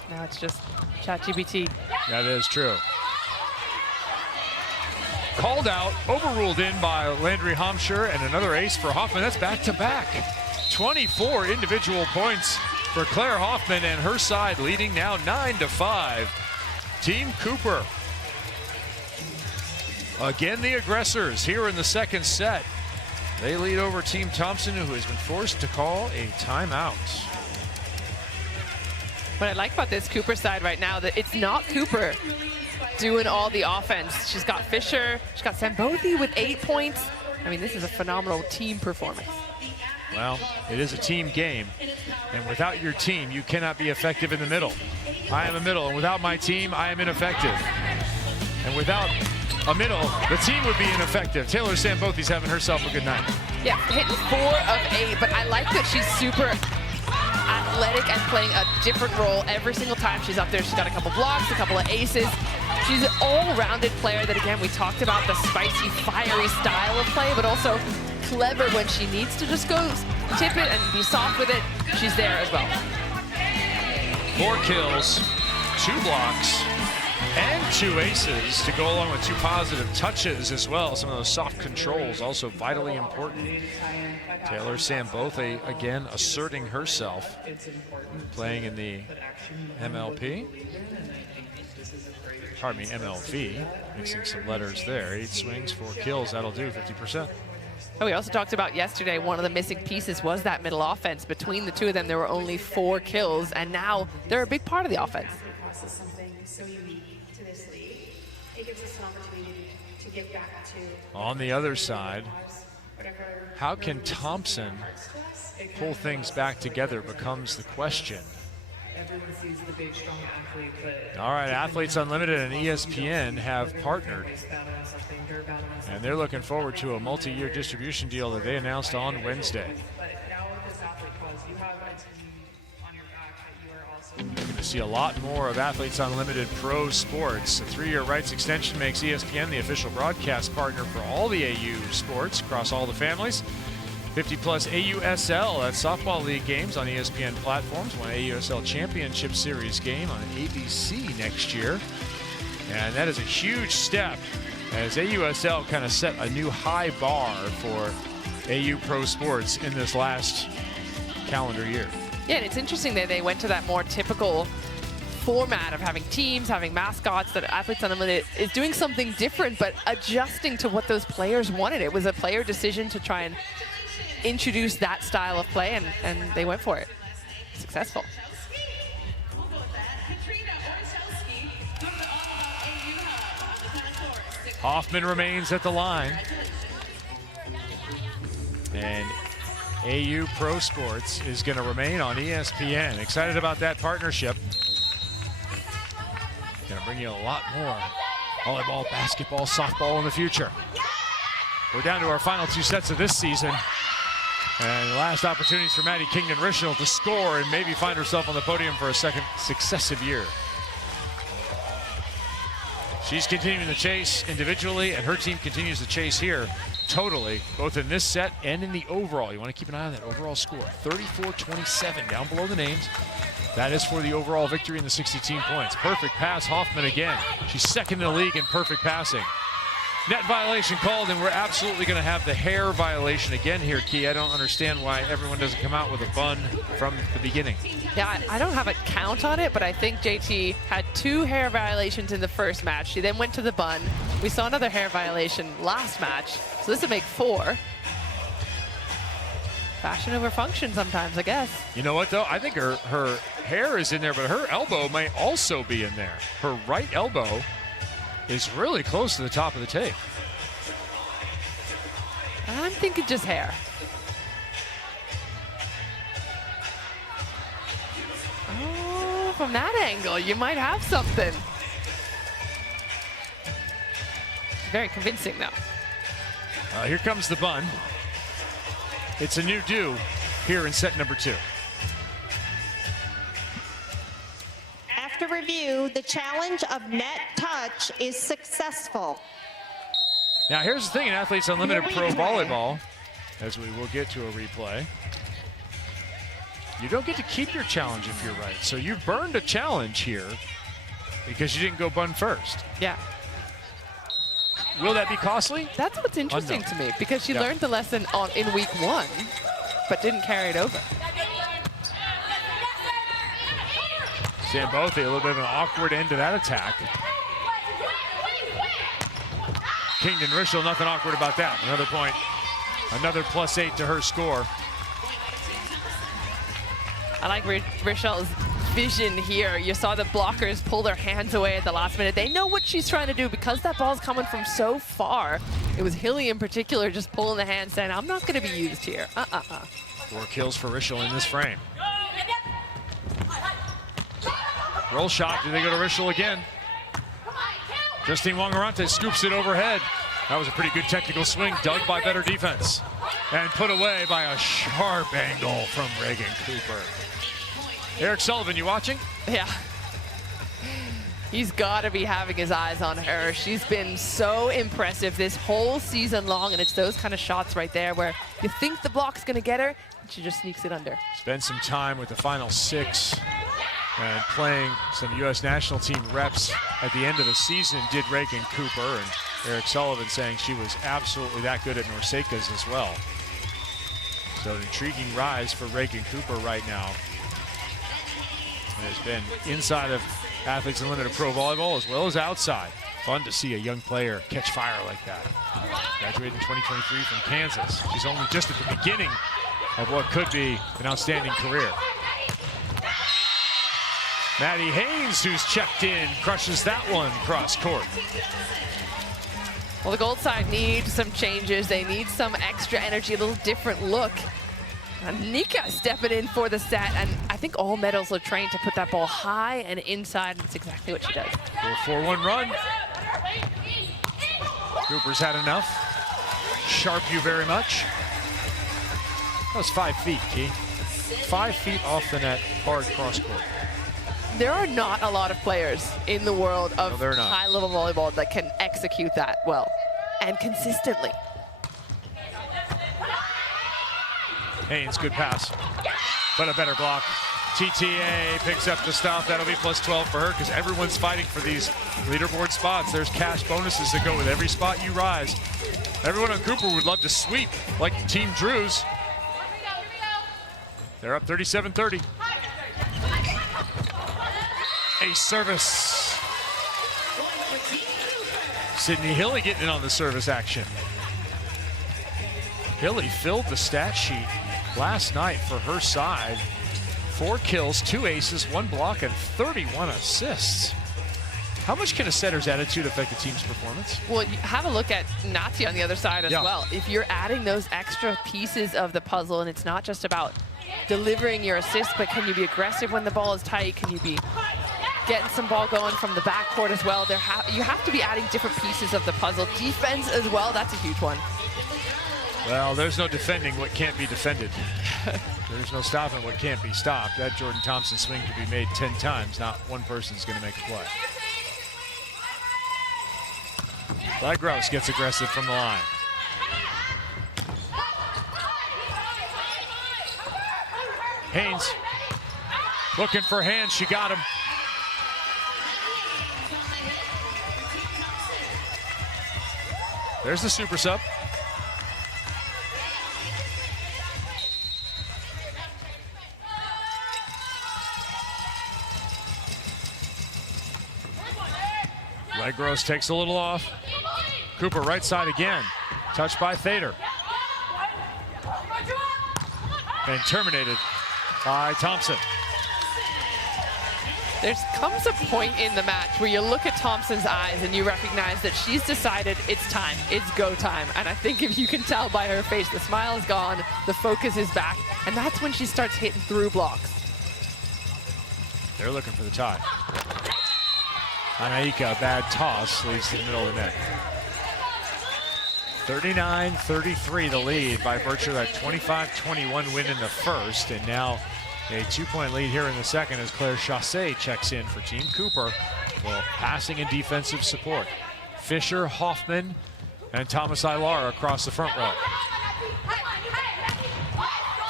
Now it's just ChatGPT. That is true. Called out, overruled in by Landry Homscher, and another ace for Hoffman. That's back-to-back. 24 individual points for Claire Hoffman, and her side leading now 9-5. Team Cooper. Again, the aggressors here in the second set. They lead over Team Thompson, who has been forced to call a timeout. What I like about this Cooper side right now, that it's not Cooper doing all the offense. She's got Fisher, she's got Sambothi with 8 points. I mean, this is a phenomenal team performance. Well, it is a team game, and without your team, you cannot be effective in the middle. I am a middle, and without my team, I am ineffective. And without a middle, the team would be ineffective. Taylor Sambothi's having herself a good night. Yeah, hitting 4 of 8, but I like that she's super athletic and playing a different role every single time she's up there. She's got a couple blocks, a couple of aces. She's an all-rounded player that, again, we talked about the spicy, fiery style of play, but also clever when she needs to just go tip it and be soft with it. She's there as well. 4 kills, 2 blocks, and 2 aces to go along with 2 positive touches as well. Some of those soft controls also vitally important. Taylor Sambothi again asserting herself, playing in the MLP. Pardon me, MLV, mixing some letters there. 8 swings, 4 kills, that'll do 50%. Oh, we also talked about yesterday, one of the missing pieces was that middle offense. Between the two of them, there were only 4 kills, and now they're a big part of the offense. On the other side, how can Thompson pull things back together becomes the question. All right, Athletes Unlimited and ESPN have partnered, and they're looking forward to a multi-year distribution deal that they announced on Wednesday. We're going to see a lot more of Athletes Unlimited Pro Sports. A 3-year rights extension makes ESPN the official broadcast partner for all the AU sports across all the families. 50-plus AUSL, that's softball league games on ESPN platforms. One AUSL Championship Series game on ABC next year. And that is a huge step as AUSL kind of set a new high bar for AU Pro Sports in this last calendar year. Yeah, and it's interesting that they went to that more typical format of having teams, having mascots, that Athletes Unlimited is doing something different, but adjusting to what those players wanted. It was a player decision to try and introduce that style of play, and they went for it. Successful. Hoffman remains at the line. And AU Pro Sports is going to remain on ESPN. Excited about that partnership. bring you a lot more volleyball, basketball, softball in the future. We're down to our final 2 sets of this season. And the last opportunities for Maddie Kingdon-Rishel to score and maybe find herself on the podium for a second successive year. She's continuing the chase individually, and her team continues the chase here totally, both in this set and in the overall. You want to keep an eye on that overall score. 34-27 down below the names. That is for the overall victory in the 60-team points. Perfect pass, Hoffman again. She's second in the league in perfect passing. Net violation called, and we're absolutely going to have the hair violation again here, Key. I don't understand why everyone doesn't come out with a bun from the beginning. Yeah, I don't have a count on it, but I think JT had 2 hair violations in the first match. She then went to the bun. We saw another hair violation last match, so this would make 4. Fashion over function sometimes, I guess. You know what, though? I think her hair is in there, but her elbow may also be in there. Her right elbow is really close to the top of the tape. I'm thinking just hair. Oh, from that angle, you might have something. Very convincing, though. Here comes the bun. It's a new do here in set number 2. After review, the challenge of net touch is successful. Now here's the thing in Athletes Unlimited Pro Replay. Volleyball, as we will get to a replay. You don't get to keep your challenge if you're right. So you burned a challenge here because you didn't go bun first. Yeah. Will that be costly? That's what's interesting to me, because she Yeah. learned the lesson in week 1, but didn't carry it over. Zambothe, a little bit of an awkward end to that attack. Kingdon-Rishel, nothing awkward about that. Another point, another +8 to her score. I like Rishel's vision here. You saw the blockers pull their hands away at the last minute. They know what she's trying to do because that ball's coming from so far. It was Hilly in particular just pulling the hand saying, I'm not going to be used here. 4 kills for Rishel in this frame. Roll shot, do they go to Rishel again? Justine Wongarante scoops it overhead. That was a pretty good technical swing, dug by better defense. And put away by a sharp angle from Reagan Cooper. Eric Sullivan, you watching? Yeah. He's got to be having his eyes on her. She's been so impressive this whole season long, and it's those kind of shots right there where you think the block's going to get her, and she just sneaks it under. Spent some time with the final 6 and playing some U.S. national team reps at the end of the season did Reagan Cooper, and Eric Sullivan saying she was absolutely that good at Norseca's as well. So an intriguing rise for Reagan Cooper right now. Has been inside of Athletes Unlimited Pro Volleyball as well as outside. Fun to see a young player catch fire like that. Graduated in 2023 from Kansas. She's only just at the beginning of what could be an outstanding career. Maddie Haynes, who's checked in, crushes that one cross court. Well, the gold side needs some changes. They need some extra energy, a little different look. And Nika stepping in for the set, and I think all medals are trained to put that ball high and inside, and that's exactly what she does. 4-1 run. Cooper's had enough. Sharp you very much. That was 5 feet, Key. 5 feet off the net, hard cross court. There are not a lot of players in the world of No, high-level volleyball that can execute that well and consistently. Haynes, good pass, but a better block. TTA picks up the stuff. That'll be +12 for her because everyone's fighting for these leaderboard spots. There's cash bonuses that go with every spot you rise. Everyone on Cooper would love to sweep like Team Drews. They're up 37-30. Ace service. Sydney Hilly getting in on the service action. Hilly filled the stat sheet last night for her side. 4 kills, 2 aces, 1 block, and 31 assists. How much can a setter's attitude affect the team's performance? Well, you have a look at Nazi on the other side as well. If you're adding those extra pieces of the puzzle, and it's not just about delivering your assist, but can you be aggressive when the ball is tight? Can you be getting some ball going from the backcourt as well. You have to be adding different pieces of the puzzle. Defense as well, that's a huge one. Well, there's no defending what can't be defended. There's no stopping what can't be stopped. That Jordan Thompson swing could be made 10 times. Not one person's going to make a play. Gross gets aggressive from the line. Haynes looking for hands. She got him. There's the super sub. Gross takes a little off. Cooper right side again. Touched by Thader. And terminated by Thompson. There comes a point in the match where you look at Thompson's eyes and you recognize that she's decided it's time, it's go time. And I think if you can tell by her face, the smile is gone, the focus is back, and that's when she starts hitting through blocks. They're looking for the tie. Anaika, a bad toss, leads to the middle of the net. 39-33 the lead by virtue of that 25-21 win in the first, and now a 2-point lead here in the second as Claire Chassé checks in for Team Cooper. Well, passing and defensive support. Fisher, Hoffman, and Thomas Ilara across the front row.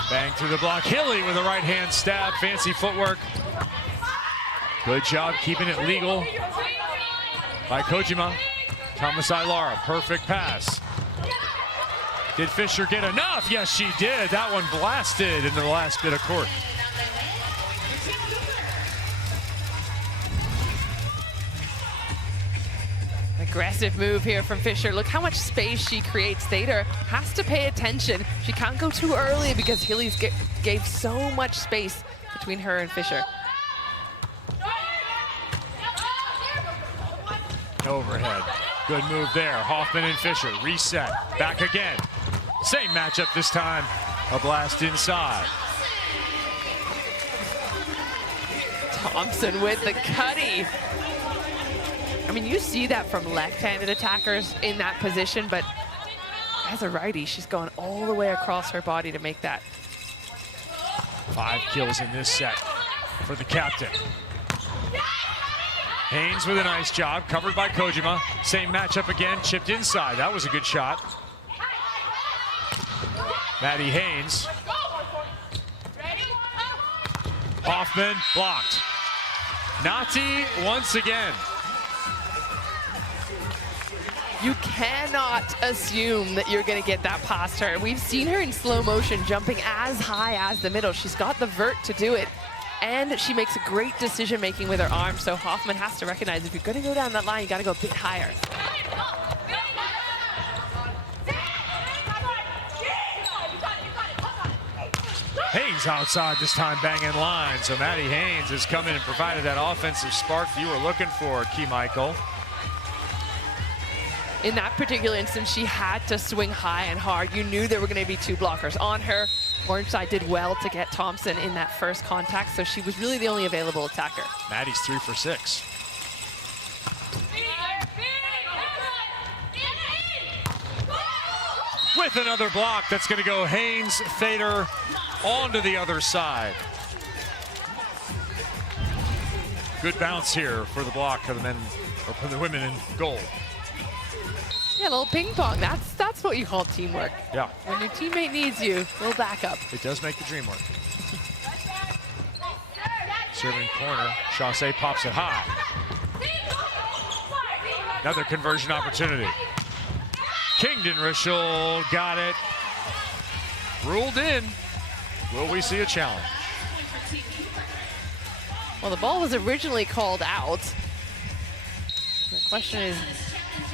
Bang through the block. Hilly with a right hand stab, fancy footwork. Good job keeping it legal by Kojima. Thomas Ilara, perfect pass. Did Fisher get enough? Yes, she did. That one blasted into the last bit of court. Aggressive move here from Fisher. Look how much space she creates. Thader has to pay attention. She can't go too early because Hilly's gave so much space between her and Fisher. Overhead. Good move there. Hoffman and Fisher. Reset. Back again. Same matchup this time. A blast inside. Thompson with the cutty. I mean, you see that from left-handed attackers in that position, but as a righty, she's going all the way across her body to make that. 5 kills in this set for the captain. Haynes with a nice job, covered by Kojima. Same matchup again, chipped inside. That was a good shot. Maddie Haynes. Hoffman blocked. Nati once again. You cannot assume that you're going to get that past her. We've seen her in slow motion jumping as high as the middle. She's got the vert to do it. And she makes a great decision making with her arms. So Hoffman has to recognize if you're going to go down that line, you got to go a bit higher. Haynes outside this time, banging line. So Maddie Haynes has come in and provided that offensive spark you were looking for, Key Michael. In that particular instance, she had to swing high and hard. You knew there were going to be 2 blockers on her. Orange side did well to get Thompson in that first contact, so she was really the only available attacker. Maddie's 3 for 6. With another block, that's going to go Haynes, Thader, onto the other side. Good bounce here for the block for the men, or for the women in gold. Yeah, a little ping pong. That's what you call teamwork. Yeah. When your teammate needs you, a little backup. It does make the dream work. Serving corner, Chassé pops it high. Another conversion opportunity. Kingdon Rischel got it. Ruled in. Will we see a challenge? Well, the ball was originally called out. The question is,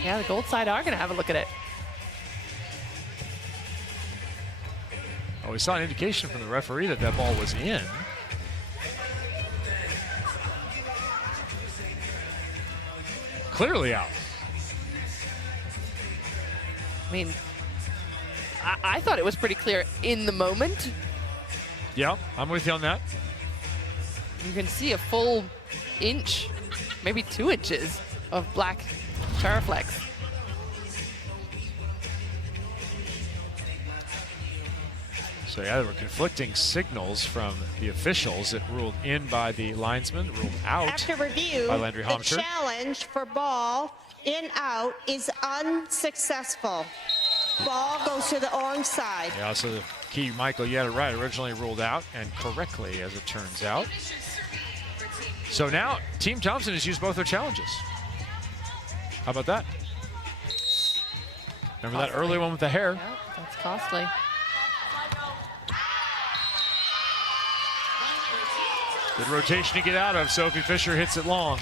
yeah, the gold side are going to have a look at it. Oh, we saw an indication from the referee that that ball was in. Clearly out. I mean, I thought it was pretty clear in the moment. Yeah, I'm with you on that. You can see a full inch, maybe 2 inches of black Charaflex. So yeah, there were conflicting signals from the officials. It ruled in by the linesman, ruled out After review, by Landry the Homscher. challenge for ball in out is unsuccessful. Ball goes to the orange side. Yeah, so the key, Michael, you had it right, originally ruled out, and correctly as it turns out. So now Team Thompson has used both their challenges. How about that? Remember that early one with the hair? Yep, that's costly. Good rotation to get out of. Sophie Fisher hits it long.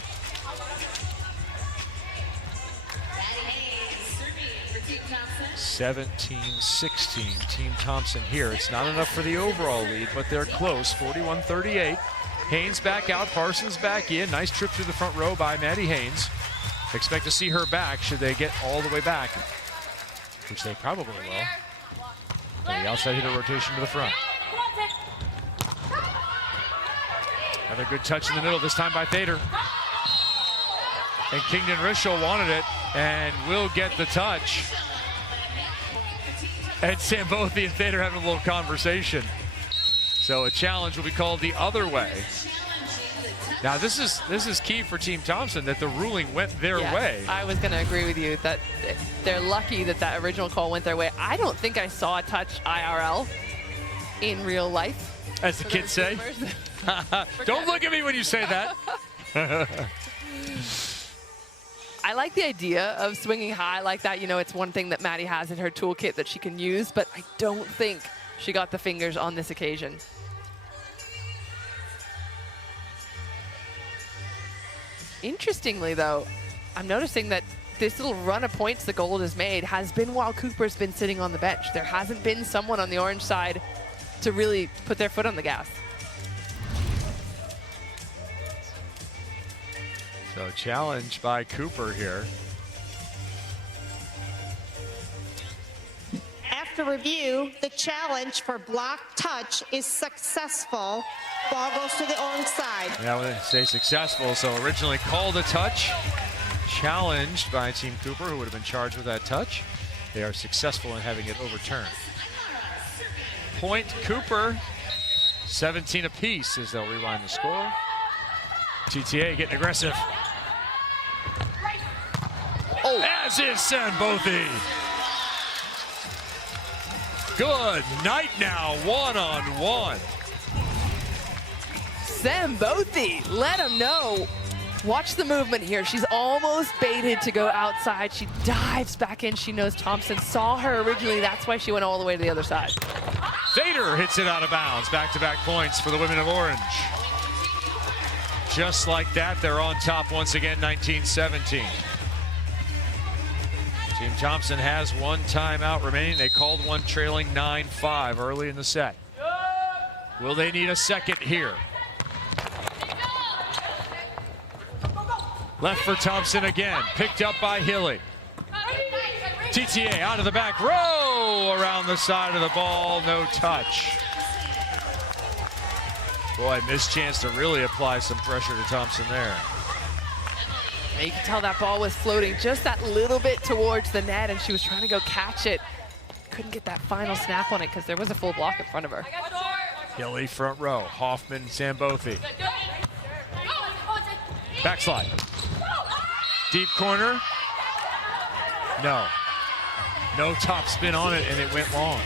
17-16, Team Thompson here. It's not enough for the overall lead, but they're close, 41-38. Haynes back out, Parsons back in. Nice trip through the front row by Maddie Haynes. Expect to see her back should they get all the way back, which they probably will. And the outside hitter rotation to the front. Another good touch in the middle, this time by Thader. And Kingdon Rischel wanted it and will get the touch. And Sambothy and Thader having a little conversation. So a challenge will be called the other way. Now this is key for Team Thompson that the ruling went their way. I was going to agree with you that they're lucky that that original call went their way. I don't think I saw a touch IRL in real life. As the kids say. Don't look at me when you say that. I like the idea of swinging high like that. You know, it's one thing that Maddie has in her toolkit that she can use, but I don't think she got the fingers on this occasion. Interestingly, though, I'm noticing that this little run of points the Gold has made has been while Cooper's been sitting on the bench. There hasn't been someone on the orange side to really put their foot on the gas. So challenge by Cooper here. After review, the challenge for block touch is successful. Ball goes to the orange side. Yeah, when they say successful, so originally called a touch, challenged by Team Cooper, who would have been charged with that touch. They are successful in having it overturned. Point Cooper, 17 apiece as they'll rewind the score. TTA getting aggressive. Oh, as is Sambothy. Good night now, one-on-one. Sambothy, let him know. Watch the movement here. She's almost baited to go outside. She dives back in. She knows Thompson saw her originally. That's why she went all the way to the other side. Thader hits it out of bounds. Back-to-back points for the women of Orange. Just like that, they're on top once again, 19-17. Team Thompson has one timeout remaining. They called one trailing 9-5 early in the set. Will they need a second here? Left for Thompson again, picked up by Hilly. TTA out of the back row, around the side of the ball, no touch. Boy, missed chance to really apply some pressure to Thompson there. And you can tell that ball was floating just that little bit towards the net, and she was trying to go catch it. Couldn't get that final snap on it because there was a full block in front of her. Hilly front row, Hoffman, Sambothy. Backslide. Deep corner. No. No top spin on it, and it went long.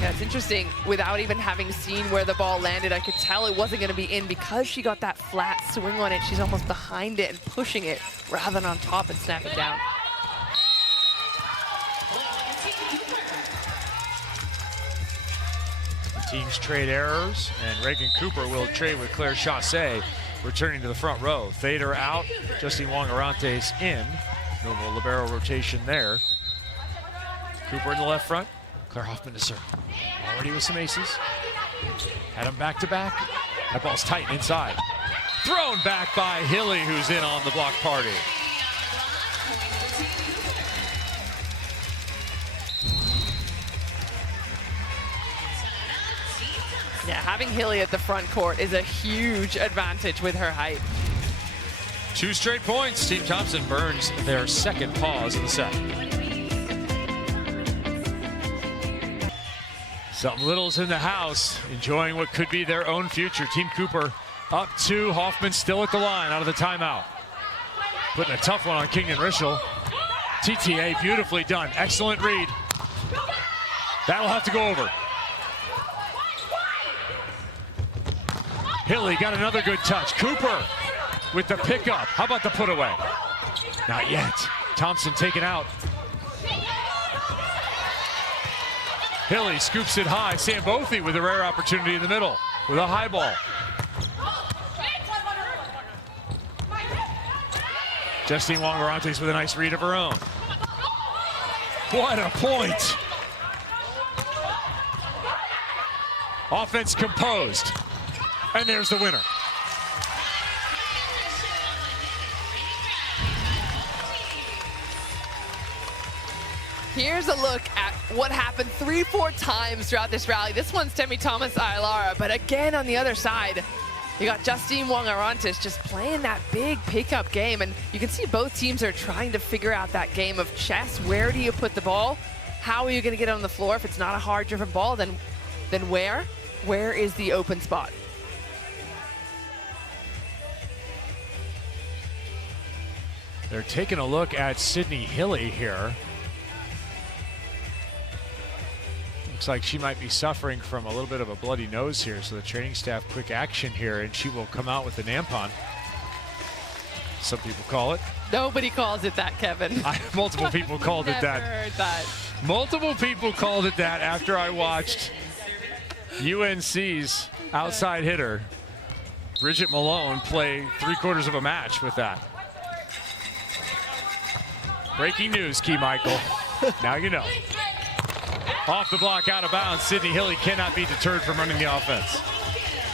Yeah, it's interesting. Without even having seen where the ball landed, I could tell it wasn't going to be in because she got that flat swing on it. She's almost behind it and pushing it rather than on top and snapping down. The teams trade errors, and Reagan Cooper will trade with Claire Chassé, returning to the front row. Thader out, Justine Wong-Arantes in. Normal libero rotation there. Cooper in the left front. Claire Hoffman to serve. Already with some aces. Had them back to back. That ball's tight inside. Thrown back by Hilly, who's in on the block party. having Hilly at the front court is a huge advantage with her height. 2 straight points. Team Thompson burns their second pause of the set. Something little's in the house, enjoying what could be their own future. Team Cooper up 2. Hoffman still at the line out of the timeout. Putting a tough one on Kingdon Rishel. TTA beautifully done. Excellent read. That'll have to go over. Hilly got another good touch. Cooper with the pickup. How about the put away? Not yet. Thompson taken out. Hilly scoops it high. Sambothy with a rare opportunity in the middle with a high ball. Justine Wongarantes with a nice read of her own. What a point. Offense composed. And there's the winner. Here's a look at what happened 3-4 times throughout this rally. This one's Temi Thomas Aylara, but again on the other side, you got Justine Wongarantes just playing that big pickup game, and you can see both teams are trying to figure out that game of chess. Where do you put the ball? How are you going to get it on the floor? If it's not a hard-driven ball, then where? Where is the open spot? They're taking a look at Sydney Hilly here. Looks like she might be suffering from a little bit of a bloody nose here, so the training staff quick action here, and she will come out with an ampon. Some people call it. Nobody calls it that, Kevin. Multiple people called it that. Heard that. Multiple people called it that after I watched UNC's outside hitter, Bridget Malone, play 3/4 of a match with that. Breaking news, Key Michael. Now you know. Off the block, out of bounds. Sydney Hilly cannot be deterred from running the offense.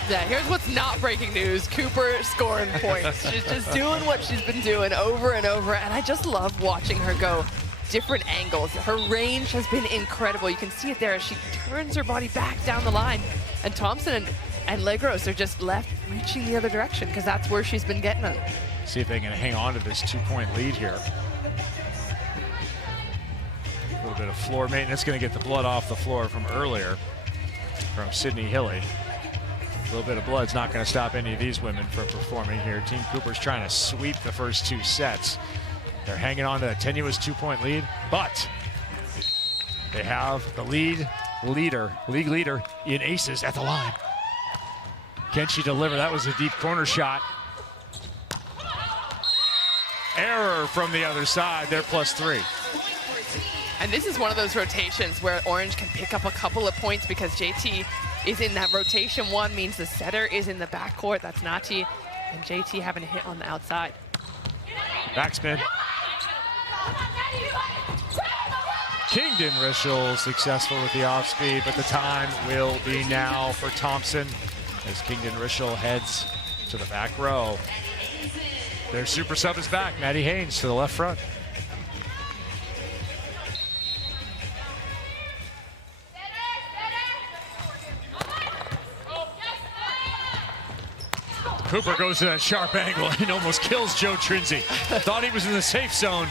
Yeah, here's what's not breaking news. Cooper scoring points. She's just doing what she's been doing over and over, and I just love watching her go different angles. Her range has been incredible. You can see it there as she turns her body back down the line, and Thompson and Legros are just left reaching the other direction because that's where she's been getting them. See if they can hang on to this 2-point lead here. A little bit of floor maintenance, going to get the blood off the floor from earlier from Sydney Hilly. A little bit of blood's not going to stop any of these women from performing here. Team Cooper's trying to sweep the first 2 sets. They're hanging on to a tenuous 2-point lead, but they have the league leader in aces at the line. Can she deliver? That was a deep corner shot. Error from the other side. They're +3. And this is one of those rotations where Orange can pick up a couple of points because JT is in that rotation. One means the setter is in the backcourt. That's Nati. And JT having a hit on the outside. Backspin. Kingdon Rishel successful with the off speed, but the time will be now for Thompson as Kingdon Rishel heads to the back row. Their super sub is back. Maddie Haynes to the left front. Cooper goes to that sharp angle and almost kills Joe Trinzi. Thought he was in the safe zone.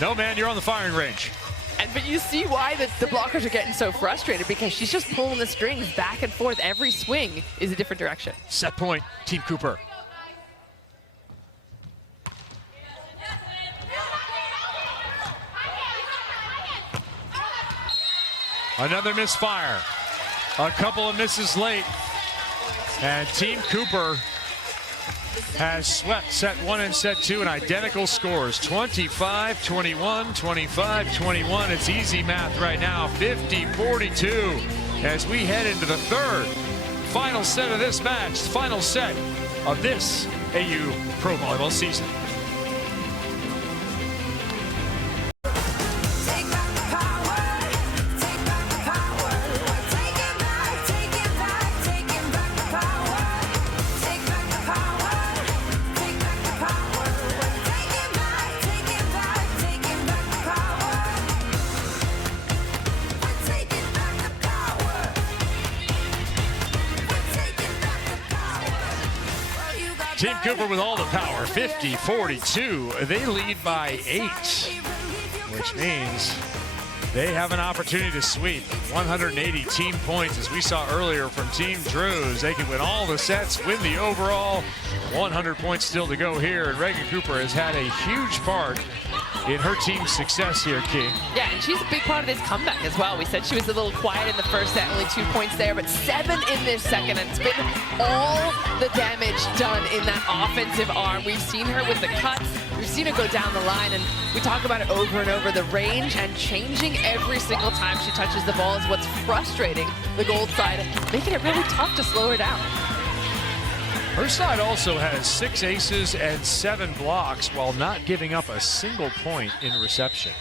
No, man, you're on the firing range. But you see why the blockers are getting so frustrated, because she's just pulling the strings back and forth. Every swing is a different direction. Set point, Team Cooper. Another misfire. A couple of misses late. And Team Cooper has swept set 1 and set 2 in identical scores. 25-21, 25-21. It's easy math right now. 50-42 as we head into the third final set of this match. Final set of this AU Pro Volleyball season. Team Cooper with all the power, 50-42. They lead by 8, which means they have an opportunity to sweep 180 team points, as we saw earlier from Team Drews. They can win all the sets, win the overall. 100 points still to go here, and Reagan Cooper has had a huge part in her team's success here, King. Yeah, and she's a big part of this comeback as well. We said she was a little quiet in the first set, only 2 points there, but 7 in this second, and it's been all the damage done in that offensive arm. We've seen her with the cuts, we've seen her go down the line, and we talk about it over and over. The range and changing every single time she touches the ball is what's frustrating the gold side, making it really tough to slow her down. Her side also has 6 aces and 7 blocks while not giving up a single point in reception.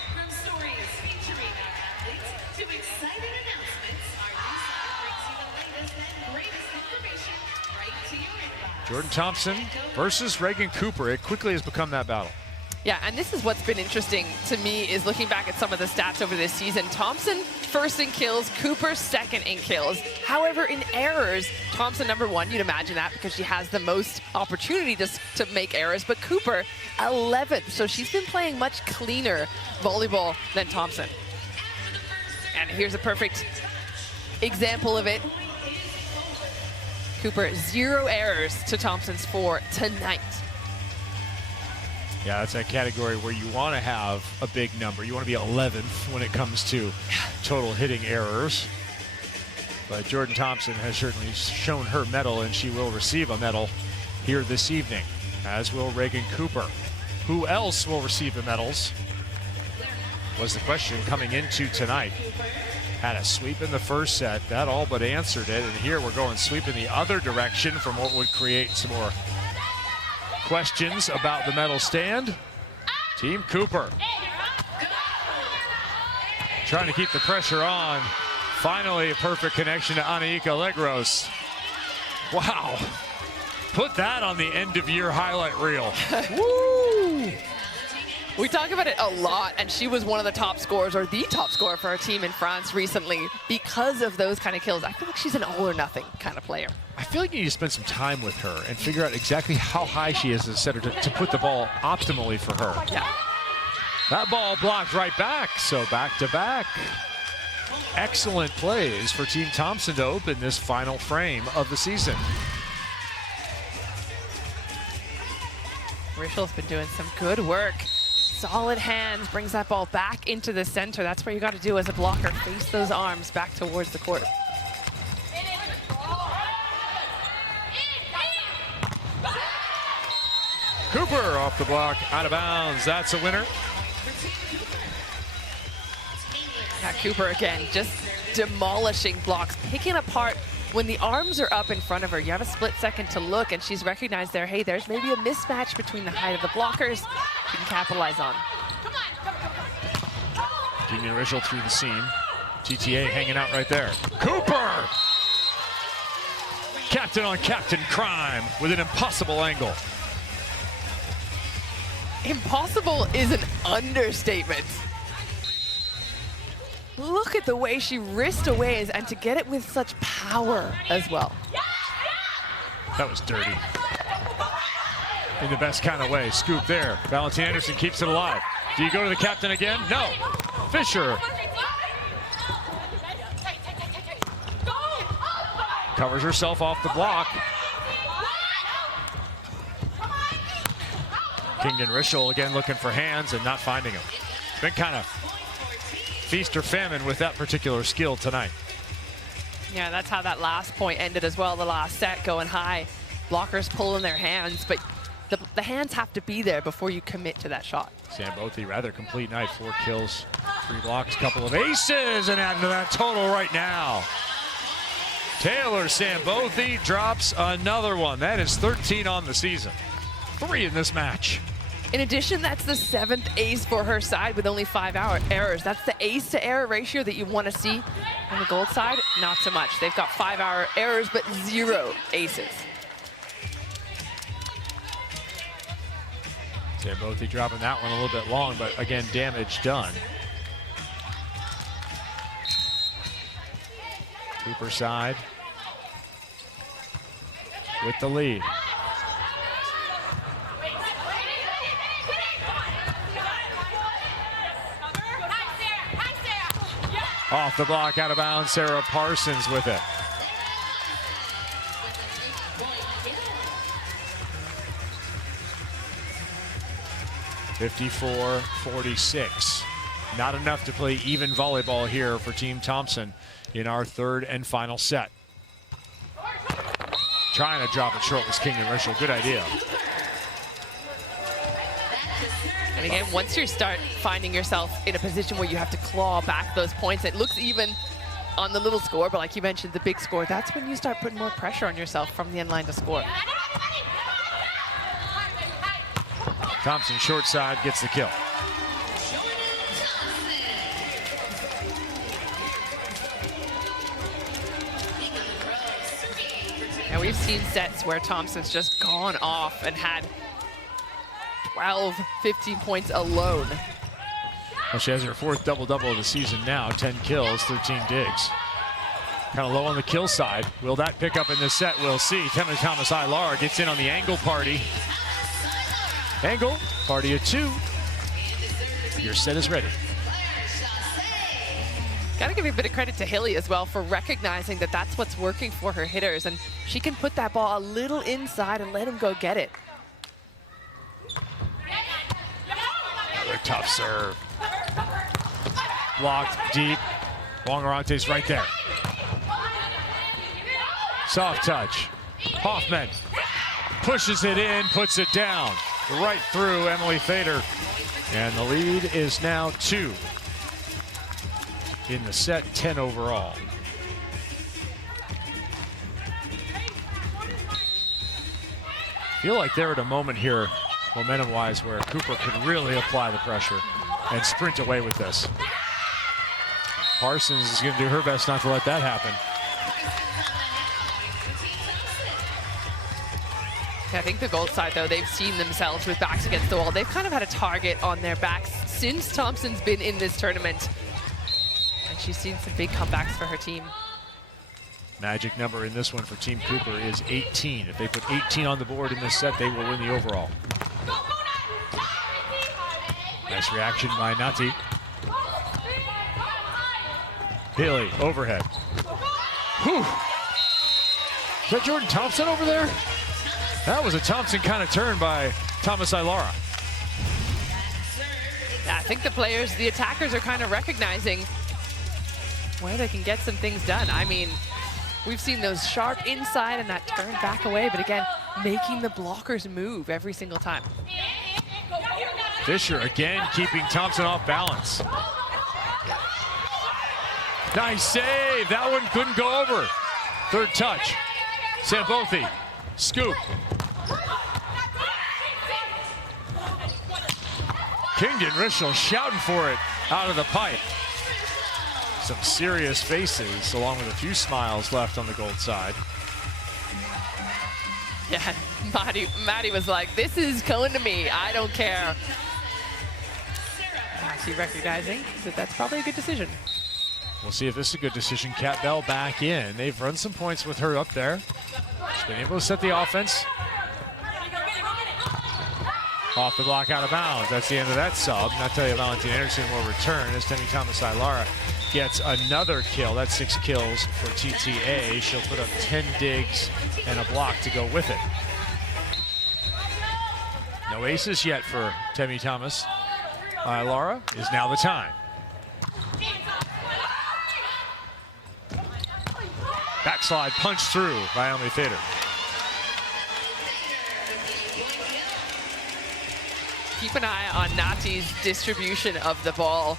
Jordan Thompson versus Reagan Cooper. It quickly has become that battle. Yeah, and this is what's been interesting to me is looking back at some of the stats over this season. Thompson first in kills, Cooper second in kills. However, in errors, Thompson number 1, you'd imagine that because she has the most opportunity to make errors, but Cooper 11th. So she's been playing much cleaner volleyball than Thompson. And here's a perfect example of it. Cooper 0 errors to Thompson's 4 tonight. Yeah, that's that category where you want to have a big number. You want to be 11th when it comes to total hitting errors. But Jordan Thompson has certainly shown her medal, and she will receive a medal here this evening, as will Reagan Cooper. Who else will receive the medals was the question coming into tonight. Had a sweep in the first set. That all but answered it. And here we're going sweep in the other direction from what would create some more questions about the medal stand. Team Cooper trying to keep the pressure on. Finally, a perfect connection to Anaika Legros. Wow. Put that on the end of year highlight reel. Woo! We talk about it a lot, and she was one of the top scorers, or the top scorer for her team in France recently because of those kind of kills. I feel like she's an all or nothing kind of player. I feel like you need to spend some time with her and figure out exactly how high she is as a setter to put the ball optimally for her. Yeah. That ball blocked right back, so back to back. Excellent plays for Team Thompson to open this final frame of the season. Rachel's been doing some good work. Solid hands, brings that ball back into the center. That's what you got to do as a blocker. Face those arms back towards the court. Cooper off the block, out of bounds. That's a winner. Yeah, Cooper again, just demolishing blocks, picking apart when the arms are up in front of her. You have a split second to look, and she's recognized there, hey, there's maybe a mismatch between the height of the blockers she can capitalize on. Keegan Rachel through the seam. GTA hanging out right there. Cooper! Captain on captain crime with an impossible angle. Impossible is an understatement. Look at the way she wrist aways, and to get it with such power as well. That was dirty. In the best kind of way. Scoop there. Valentin Anderson keeps it alive. Do you go to the captain again? No. Fisher. Covers herself off the block. Kingdon Rischel again looking for hands and not finding them. Been kind of feast or famine with that particular skill tonight. Yeah, that's how that last point ended as well. The last set going high. Blockers pulling their hands, but the hands have to be there before you commit to that shot. Sambothi, rather complete night. 4 kills, 3 blocks, couple of aces, and adding to that total right now. Taylor Sambothi drops another one. That is 13 on the season. 3 in this match. In addition, that's the 7th ace for her side with only 5 errors. That's the ace to error ratio that you want to see. On the gold side, not so much. They've got 5 errors, but 0 aces. Sambothi dropping that one a little bit long, but again, damage done. Cooper side with the lead. Off the block, out of bounds, Sarah Parsons with it. (54-46). Not enough to play even volleyball here for Team Thompson in our third and final set. Trying to drop it short was Kingdon Rishel. Good idea. And again, once you start finding yourself in a position where you have to claw back those points, it looks even on the little score, but like you mentioned, the big score, that's when you start putting more pressure on yourself from the end line to score. Thompson short side gets the kill. Now we've seen sets where Thompson's just gone off and had 12, 15 points alone. Well, she has her fourth double-double of the season now, 10 kills, 13 digs. Kind of low on the kill side. Will that pick up in this set? We'll see. Temi Thomas-Ailara gets in on the angle party. Angle, party of 2. Your set is ready. Got to give a bit of credit to Hilly as well for recognizing that that's what's working for her hitters, and she can put that ball a little inside and let him go get it. Another tough serve. Blocked deep. Wongarante's right there. Soft touch. Hoffman pushes it in, puts it down. Right through Emily Fader. And the lead is now 2. In the set, 10 overall. Feel like they're at a moment here, momentum-wise, where Cooper could really apply the pressure and sprint away with this. Parsons is going to do her best not to let that happen. I think the gold side, though, they've seen themselves with backs against the wall. They've kind of had a target on their backs since Thompson's been in this tournament. And she's seen some big comebacks for her team. Magic number in this one for Team Cooper is 18. If they put 18 on the board in this set, they will win the overall. Nice reaction by Nati. Healy, overhead. Whew. Is that Jordan Thompson over there? That was a Thompson kind of turn by Thomas-Ailara. Yeah, I think the players, the attackers are kind of recognizing where they can get some things done. I mean, we've seen those sharp inside and that turn back away, but again, making the blockers move every single time. Fisher again keeping Thompson off balance. Nice save. That one couldn't go over. Third touch. Sambothi. Scoop. Kingdon Rishel shouting for it out of the pipe. Some serious faces, along with a few smiles left on the gold side. Yeah, Maddie was like, this is going to me. I don't care. Actually recognizing that that's probably a good decision. We'll see if this is a good decision. Kat Bell back in. They've run some points with her up there. She's been able to set the offense. Off the block, out of bounds. That's the end of that sub. Natalia Valentina Anderson will return as Temi Thomas-Ailara gets another kill. That's 6 kills for TTA. She'll put up 10 digs and a block to go with it. No aces yet for Temi Thomas-Ailara. Is now the time. Backslide punch through by Emily Fader. Keep an eye on Nati's distribution of the ball.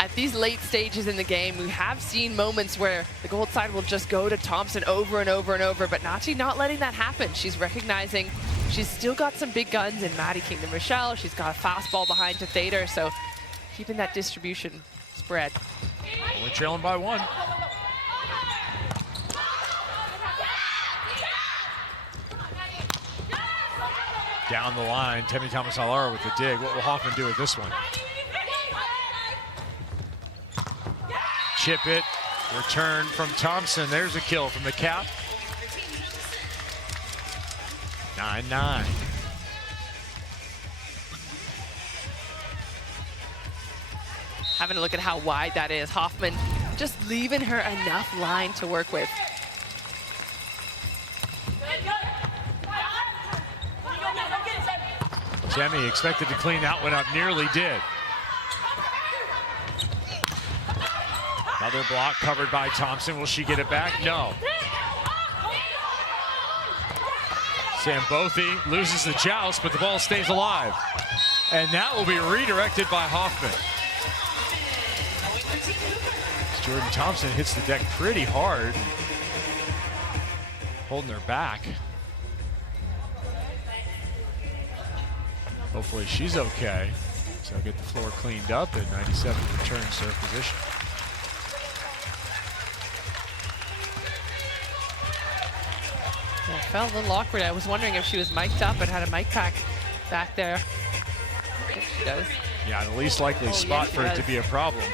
At these late stages in the game, we have seen moments where the gold side will just go to Thompson over and over and over, but Nati not letting that happen. She's recognizing she's still got some big guns in Maddie Kingdon Rishel. She's got a fastball behind to Thader, so keeping that distribution spread. Only trailing by 1. Down the line, Temi Thomas-Ailara with the dig. What will Hoffman do with this one? Chip it, return from Thompson. There's a kill from the cap. 9-9. Having a look at how wide that is. Hoffman just leaving her enough line to work with. Jemmy expected to clean that one up, nearly did. Another block covered by Thompson. Will she get it back? No. Sambothi loses the joust, but the ball stays alive. And that will be redirected by Hoffman. Jordan Thompson hits the deck pretty hard, holding her back. Hopefully she's okay. So get the floor cleaned up, and 97 returns to her position. Yeah, it felt a little awkward. I was wondering if she was mic'd up and had a mic pack back there. I think she does. Yeah, the least likely spot for it to be a problem.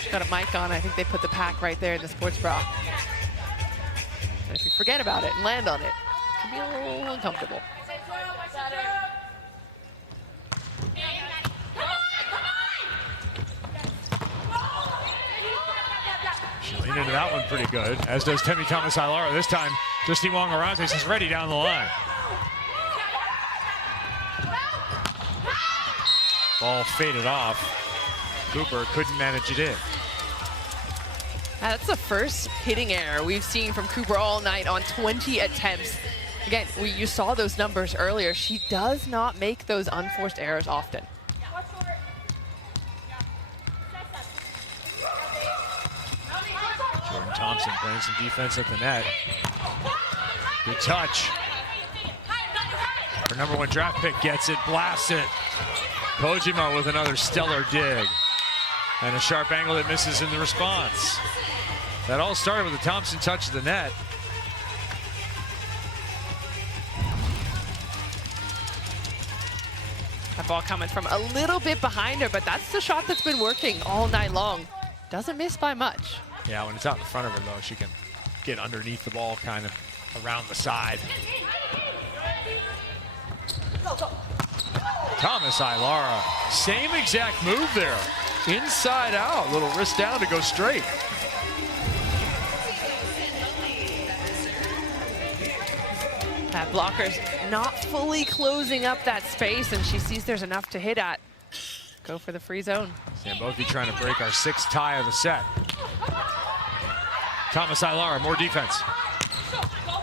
She's got a mic on. I think they put the pack right there in the sports bra. And if you forget about it and land on it, it can be a little uncomfortable. She leaned into that one pretty good, as does Temi Thomas-Ailara. This time, Justine Wong-Orantes is ready down the line. Ball faded off. Cooper couldn't manage it in. That's the first hitting error we've seen from Cooper all night on 20 attempts. Again, you saw those numbers earlier. She does not make those unforced errors often. Jordan Thompson playing some defense at the net. Good touch. Her #1 draft pick gets it, blasts it. Kojima with another stellar dig. And a sharp angle that misses in the response. That all started with a Thompson touch of the net. That ball coming from a little bit behind her, but that's the shot that's been working all night long. Doesn't miss by much. Yeah, when it's out in front of her, though, she can get underneath the ball, kind of around the side. Thomas-Ailara, same exact move there. Inside out, little wrist down to go straight. That blocker's not fully closing up that space, and she sees there's enough to hit at. Go for the free zone. Sambothi trying to break our 6th tie of the set. Thomas-Ailara, more defense.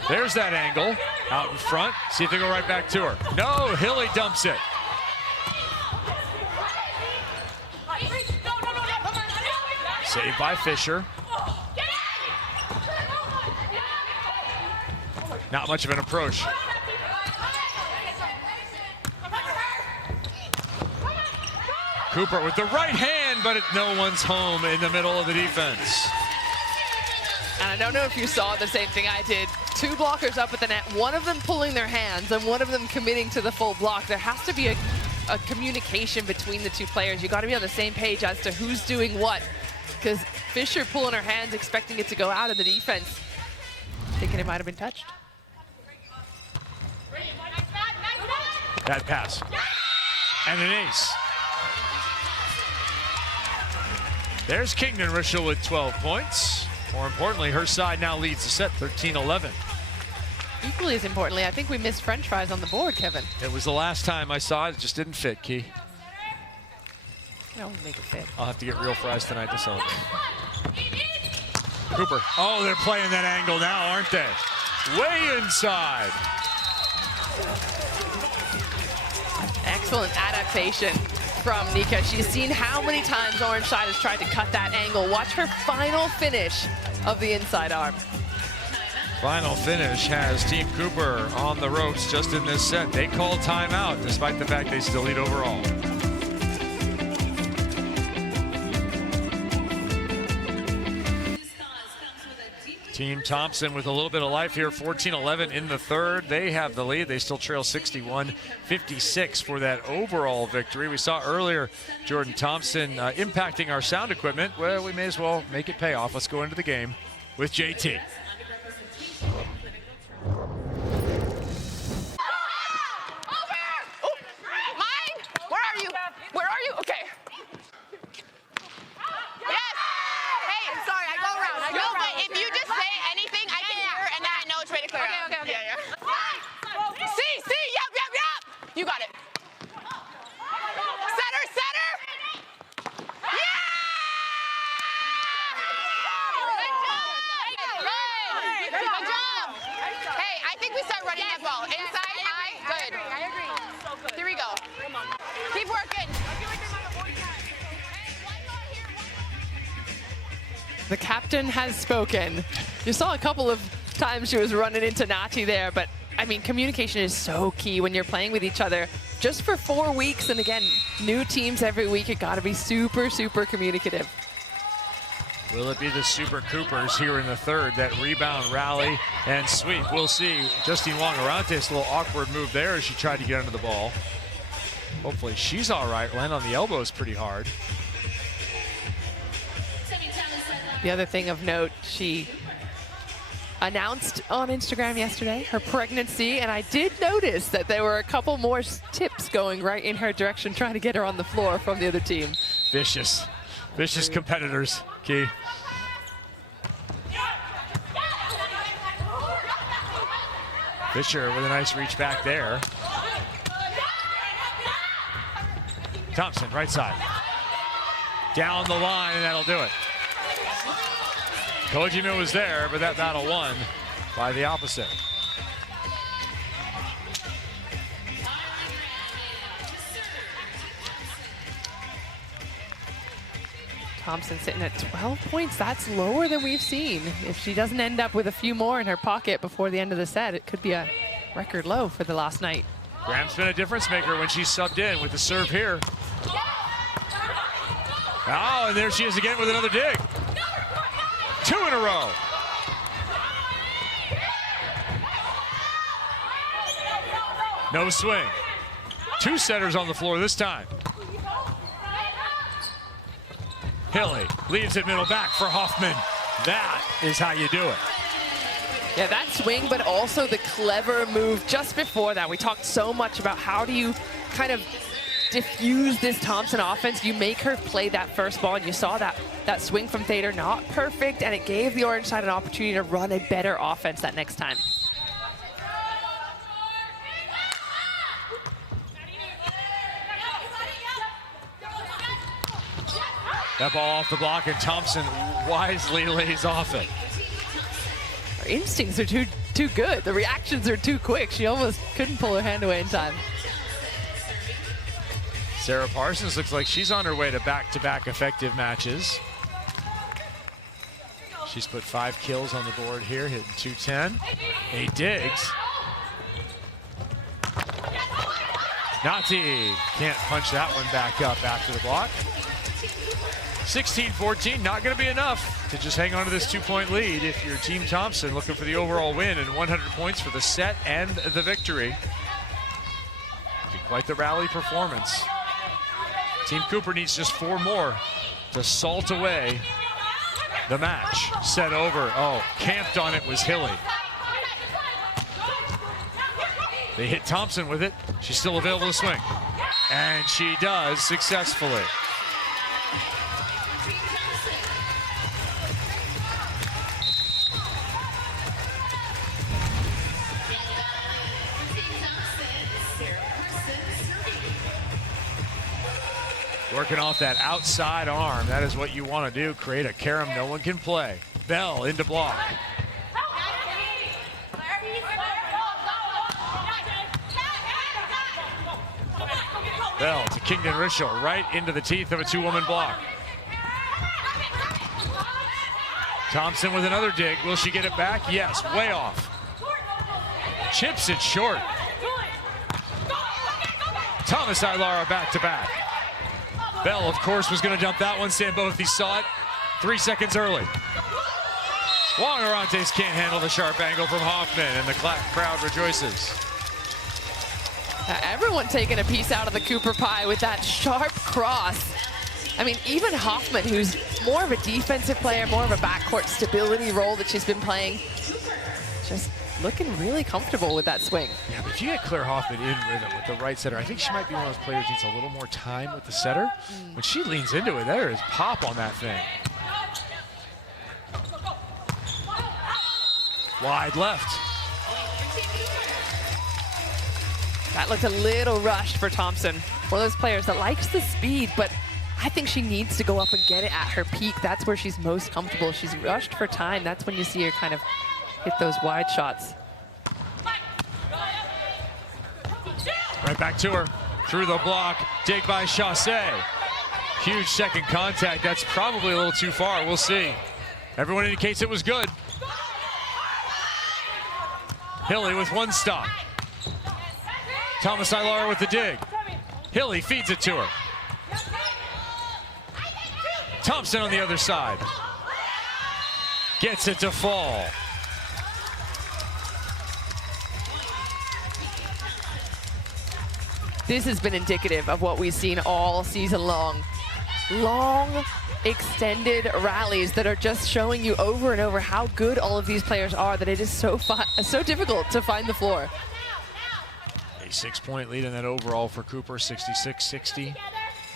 There's that angle out in front. See if they go right back to her. No, Hilly dumps it. Saved by Fisher. Not much of an approach. Cooper with the right hand, but no one's home in the middle of the defense. And I don't know if you saw the same thing I did. 2 blockers up at the net, one of them pulling their hands and one of them committing to the full block. There has to be a communication between the 2 players. You got to be on the same page as to who's doing what. Because Fisher pulling her hands, expecting it to go out of the defense, thinking it might have been touched. That pass. And an ace. There's Kingdon Rishel with 12 points. More importantly, her side now leads the set 13-11. Equally as importantly, I think we missed French fries on the board, Kevin. It was the last time I saw it. It just didn't fit, Key. No, make it fit. I'll have to get real fries tonight to celebrate. Cooper. Oh, they're playing that angle now, aren't they? Way inside. Excellent adaptation from Nika. She's seen how many times Orange Side has tried to cut that angle. Watch her final finish of the inside arm. Final finish has Team Cooper on the ropes just in this set. They call timeout despite the fact they still lead overall. Team Thompson with a little bit of life here, 14-11 in the third. They have the lead. They still trail 61-56 for that overall victory. We saw earlier Jordan Thompson impacting our sound equipment. Well, we may as well make it pay off. Let's go into the game with JT. clear out. Okay. Yeah. See, yup. You got it. Setter. Yeah! Good job. Hey, I think we start running that ball. Inside, high, good. I agree. Here we go. Keep working. The captain has spoken. You saw a couple of times she was running into Nati there, but I mean, communication is so key when you're playing with each other just for 4 weeks. And again, new teams every week. You got to be super, super communicative. Will it be the Super Coopers here in the third that rebound, rally, and sweep? We'll see. Justine Wong-Arantes, a little awkward move there as she tried to get under the ball. Hopefully she's all right. Land on the elbows pretty hard. The other thing of note, she announced on Instagram yesterday her pregnancy, and I did notice that there were a couple more tips going right in her direction, trying to get her on the floor from the other team. Vicious competitors, Key. Fisher with a nice reach back there. Thompson, right side. Down the line, and that'll do it. Kojima was there, but that battle won by the opposite. Thompson sitting at 12 points. That's lower than we've seen. If she doesn't end up with a few more in her pocket before the end of the set, it could be a record low for the last night. Graham's been a difference maker when she's subbed in with the serve here. Oh, and there she is again with another dig. 2 in a row. No swing. 2 setters on the floor this time. Hilly leaves it middle back for Hoffman. That is how you do it. Yeah, that swing, but also the clever move just before that. We talked so much about how do you kind of diffuse this Thompson offense. You make her play that first ball, and you saw that swing from Thader, not perfect, and it gave the orange side an opportunity to run a better offense that next time. That ball off the block, and Thompson wisely lays off it. Her instincts are too good. The reactions are too quick. She almost couldn't pull her hand away in time. Sarah Parsons looks like she's on her way to back-to-back effective matches. She's put 5 kills on the board here, hitting 210. 8 digs. Nati can't punch that one back up after the block. 16-14, not going to be enough to just hang on to this 2-point lead if you're Team Thompson looking for the overall win and 100 points for the set and the victory. Be quite the rally performance. Team Cooper needs just 4 more to salt away the match. Set over. Oh, camped on it was Hilly. They hit Thompson with it. She's still available to swing. And she does successfully. Working off that outside arm. That is what you want to do. Create a carom no one can play. Bell into block. Bell to Kingdon Richel, right into the teeth of a 2-woman block. Thompson with another dig. Will she get it back? Yes, way off. Chips it short. Thomas Ilara back to back. Bell, of course, was going to dump that one. Sam Bothy saw it 3 seconds early. Wong-Arantes can't handle the sharp angle from Hoffman, and the crowd rejoices. Everyone taking a piece out of the Cooper pie with that sharp cross. I mean, even Hoffman, who's more of a defensive player, more of a backcourt stability role that she's been playing, just looking really comfortable with that swing. Yeah, but if you get Claire Hoffman in rhythm with the right setter, I think she might be one of those players who needs a little more time with the setter. When she leans into it, there is pop on that thing. Wide left. That looked a little rushed for Thompson. One of those players that likes the speed, but I think she needs to go up and get it at her peak. That's where she's most comfortable. She's rushed for time. That's when you see her kind of hit those wide shots. Right back to her. Through the block. Dig by Chassé. Huge second contact. That's probably a little too far. We'll see. Everyone indicates it was good. Hilly with one stop. Thomas Ailara with the dig. Hilly feeds it to her. Thompson on the other side. Gets it to fall. This has been indicative of what we've seen all season long. Long, extended rallies that are just showing you over and over how good all of these players are, that it is so difficult to find the floor. A 6-point lead in that overall for Cooper, 66-60.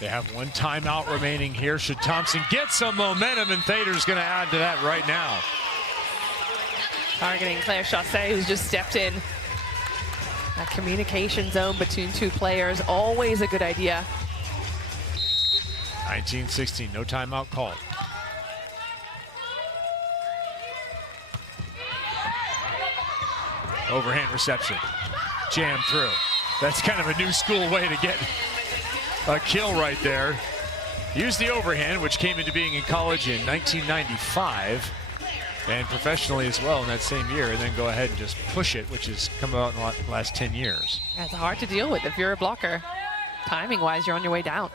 They have one timeout remaining here. Should Thompson get some momentum, and Thader's going to add to that right now. Targeting Claire Chassé, who's just stepped in. That communication zone between two players, always a good idea. 19-16, no timeout called. Overhand reception, jam through. That's kind of a new school way to get a kill right there. Use the overhand, which came into being in college in 1995 and professionally as well in that same year, and then go ahead and just push it, which has come out in the last 10 years. That's hard to deal with if you're a blocker. Timing-wise, you're on your way down.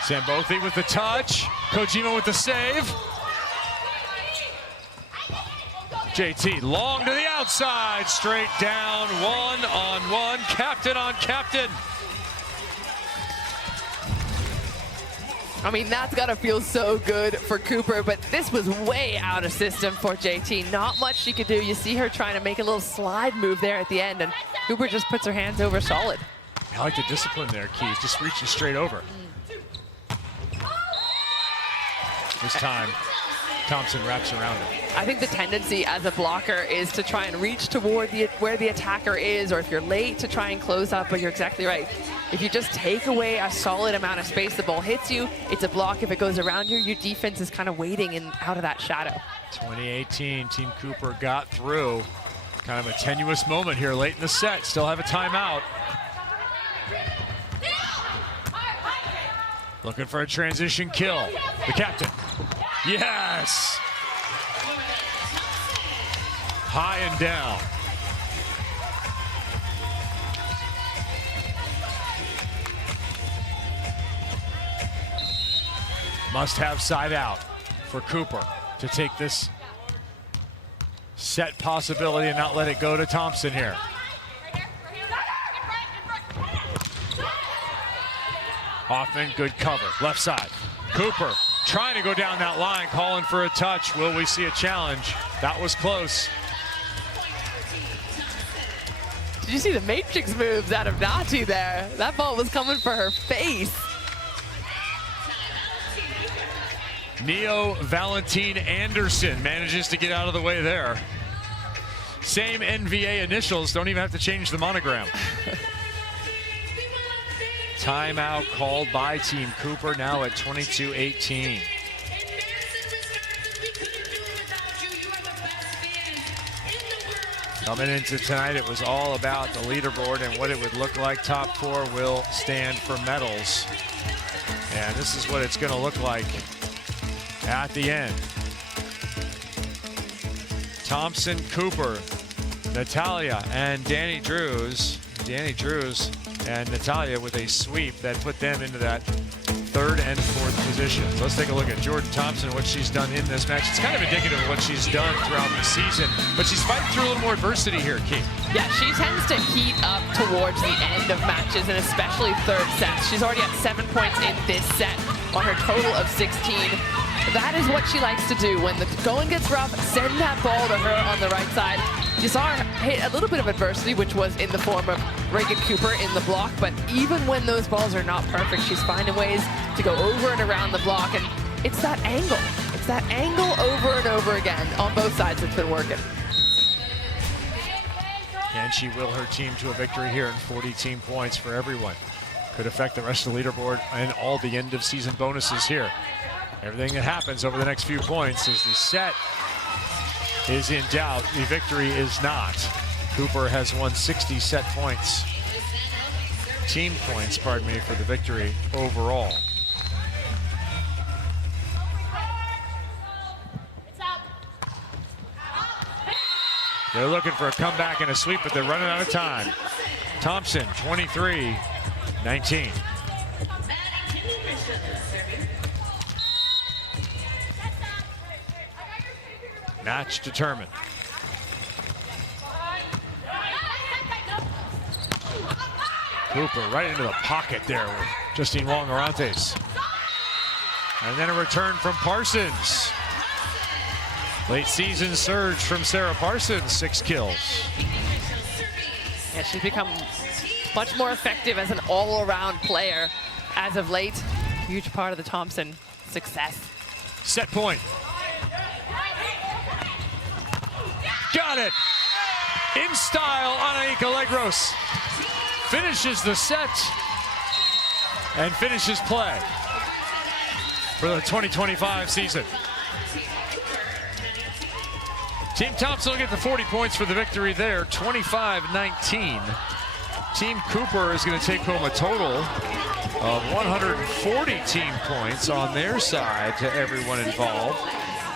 Sambothi with the touch. Kojima with the save. JT long to the outside, straight down, one-on-one, captain on captain. I mean, that's gotta feel so good for Cooper, but this was way out of system for JT. Not much she could do. You see her trying to make a little slide move there at the end, and Cooper just puts her hands over solid. I like the discipline there, Keith, just reaching straight over. This time, Thompson wraps around it. I think the tendency as a blocker is to try and reach toward where the attacker is, or if you're late, to try and close up, but you're exactly right. If you just take away a solid amount of space, the ball hits you, it's a block. If it goes around you, your defense is kind of waiting in out of that shadow. 2018, Team Cooper got through. Kind of a tenuous moment here late in the set. Still have a timeout. Looking for a transition kill. The captain. Yes! High and down. Must have side out for Cooper to take this set possibility and not let it go to Thompson here. Hoffman, good cover, left side. Cooper trying to go down that line, calling for a touch. Will we see a challenge? That was close. Did you see the matrix moves out of Nati there? That ball was coming for her face. Neo Valentine Anderson manages to get out of the way there. Same NVA initials, don't even have to change the monogram. Timeout called by Team Cooper, now at 22-18. Coming into tonight, it was all about the leaderboard and what it would look like. Top four will stand for medals. And this is what it's going to look like at the end. Thompson, Cooper, Natalia, and Dani Drews. Dani Drews and Natalia with a sweep that put them into that third and fourth position. So let's take a look at Jordan Thompson, what she's done in this match. It's kind of indicative of what she's done throughout the season, but she's fighting through a little more adversity here, Keith. Yeah, she tends to heat up towards the end of matches, and especially third sets. She's already at 7 points in this set on her total of 16. That is what she likes to do. When the going gets rough, send that ball to her on the right side. You saw her hit a little bit of adversity, which was in the form of Reagan Cooper in the block, but even when those balls are not perfect, she's finding ways to go over and around the block, and it's that angle. It's that angle over and over again on both sides that's been working. Can she will her team to a victory here in 40 team points for everyone? Could affect the rest of the leaderboard and all the end of season bonuses here. Everything that happens over the next few points is the set is in doubt. The victory is not. Cooper has won 60 set points. Team points, pardon me, for the victory overall. They're looking for a comeback and a sweep, but they're running out of time. Thompson, 23-19. Match determined. Cooper right into the pocket there with Justine Wong-Orantes. And then a return from Parsons. Late season surge from Sarah Parsons, 6 kills. Yeah, she's become much more effective as an all-around player as of late. Huge part of the Thompson success. Set point. Got it. In style, Anaika Legros finishes the set and finishes play for the 2025 season. Team Thompson will get the 40 points for the victory there, 25-19. Team Cooper is going to take home a total of 140 team points on their side to everyone involved,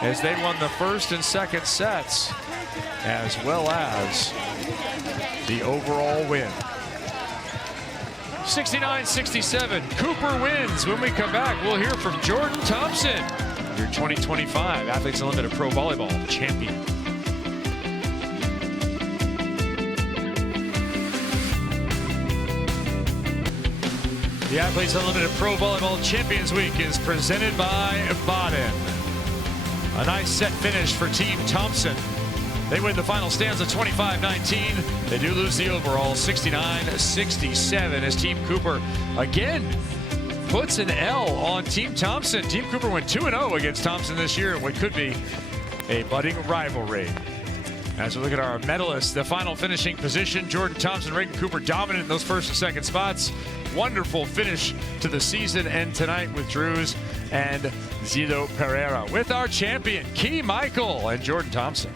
as they won the first and second sets, as well as the overall win. 69-67, Cooper wins. When we come back, we'll hear from Jordan Thompson, your 2025 Athletes Unlimited Pro Volleyball champion. The Athletes Unlimited Pro Volleyball Champions Week is presented by Baden. A nice set finish for Team Thompson. They win the final stanza 25-19. They do lose the overall 69-67 as Team Cooper again puts an L on Team Thompson. Team Cooper went 2-0 against Thompson this year in what could be a budding rivalry. As we look at our medalists, the final finishing position, Jordan Thompson, Reagan Cooper dominant in those first and second spots. Wonderful finish to the season and tonight with Drews and Zido Pereira. With our champion, Key Michael and Jordan Thompson.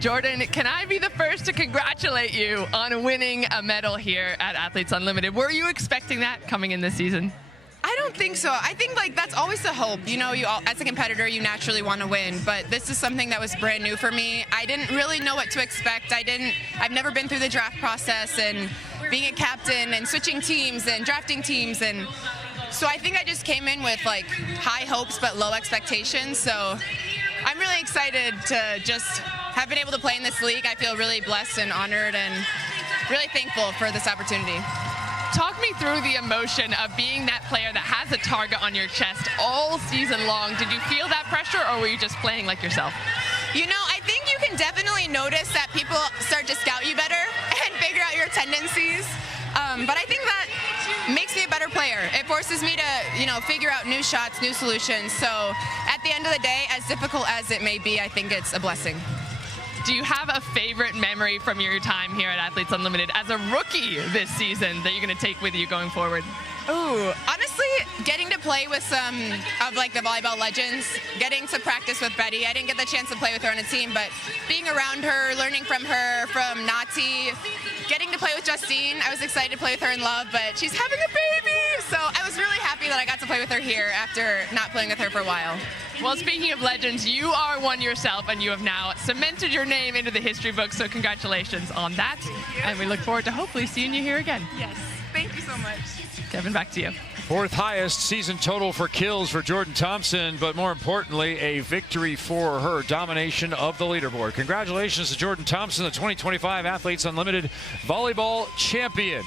Jordan, can I be the first to congratulate you on winning a medal here at Athletes Unlimited? Were you expecting that coming in this season? I don't think so. I think that's always the hope. You know, as a competitor, you naturally want to win, but this is something that was brand new for me. I didn't really know what to expect. I've never been through the draft process and being a captain and switching teams and drafting teams, and so I think I just came in with like high hopes but low expectations. So I'm really excited to just have been able to play in this league. I feel really blessed and honored and really thankful for this opportunity. Talk me through the emotion of being that player that has a target on your chest all season long. Did you feel that pressure, or were you just playing like yourself? You know, I think you can definitely notice that people start to scout you better and figure out your tendencies. But I think that makes me a better player. It forces me to, figure out new shots, new solutions. So at the end of the day, as difficult as it may be, I think it's a blessing. Do you have a favorite memory from your time here at Athletes Unlimited as a rookie this season that you're going to take with you going forward? Ooh, honestly, getting to play with some of like the volleyball legends, getting to practice with Betty. I didn't get the chance to play with her on a team, but being around her, learning from her, from Nati, getting to play with Justine. I was excited to play with her in Love, but she's having a baby. So I was really happy that I got to play with her here after not playing with her for a while. Well, speaking of legends, you are one yourself, and you have now cemented your name into the history books, so congratulations on that. And we look forward to hopefully seeing you here again. Yes, thank you so much. Kevin, back to you. Fourth highest season total for kills for Jordan Thompson, but more importantly, a victory for her domination of the leaderboard. Congratulations to Jordan Thompson, the 2025 Athletes Unlimited Volleyball Champion.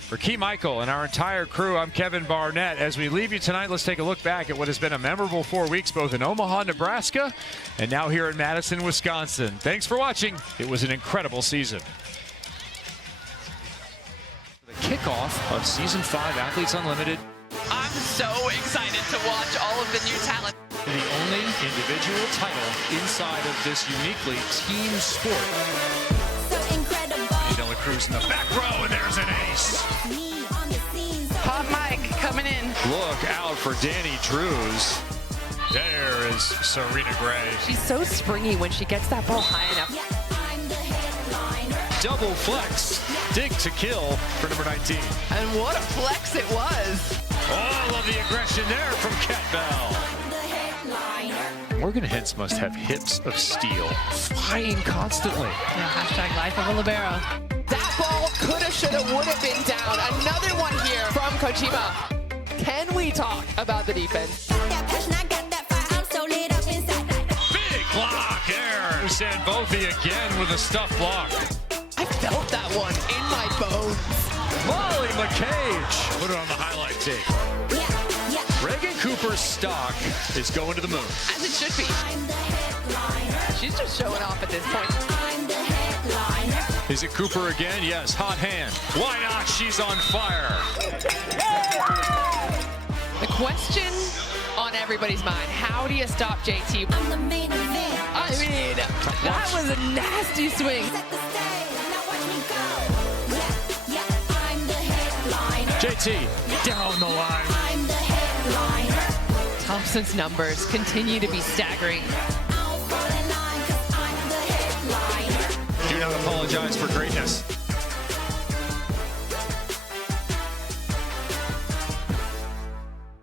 For Key Michael and our entire crew, I'm Kevin Barnett. As we leave you tonight, let's take a look back at what has been a memorable 4 weeks, both in Omaha, Nebraska, and now here in Madison, Wisconsin. Thanks for watching. It was an incredible season. Kickoff of Season 5 Athletes Unlimited. I'm so excited to watch all of the new talent. The only individual title inside of this uniquely team sport. So incredible. Drews in the back row, and there's an ace. Hot mic coming in. Look out for Dani Drews. There is Serena Gray. She's so springy when she gets that ball high enough. Double flex. Dig to kill for number 19. And what a flex it was. All of the aggression there from Cat Bell. Morgan Hintz must have hips of steel, flying constantly. Yeah, hashtag life of a libero. That ball coulda, shoulda, woulda been down. Another one here from Kojima. Can we talk about the defense? Big block there. Sanbothi again with a stuff block. I felt that one in my bones. Molly McCage. Put it on the highlight tape. Reagan Cooper's stock is going to the moon. As it should be. She's just showing off at this point. Is it Cooper again? Yes, hot hand. Why not? She's on fire. The question on everybody's mind, how do you stop JT? I mean, that was a nasty swing. JT down the line. Thompson's numbers continue to be staggering. Do not apologize for greatness.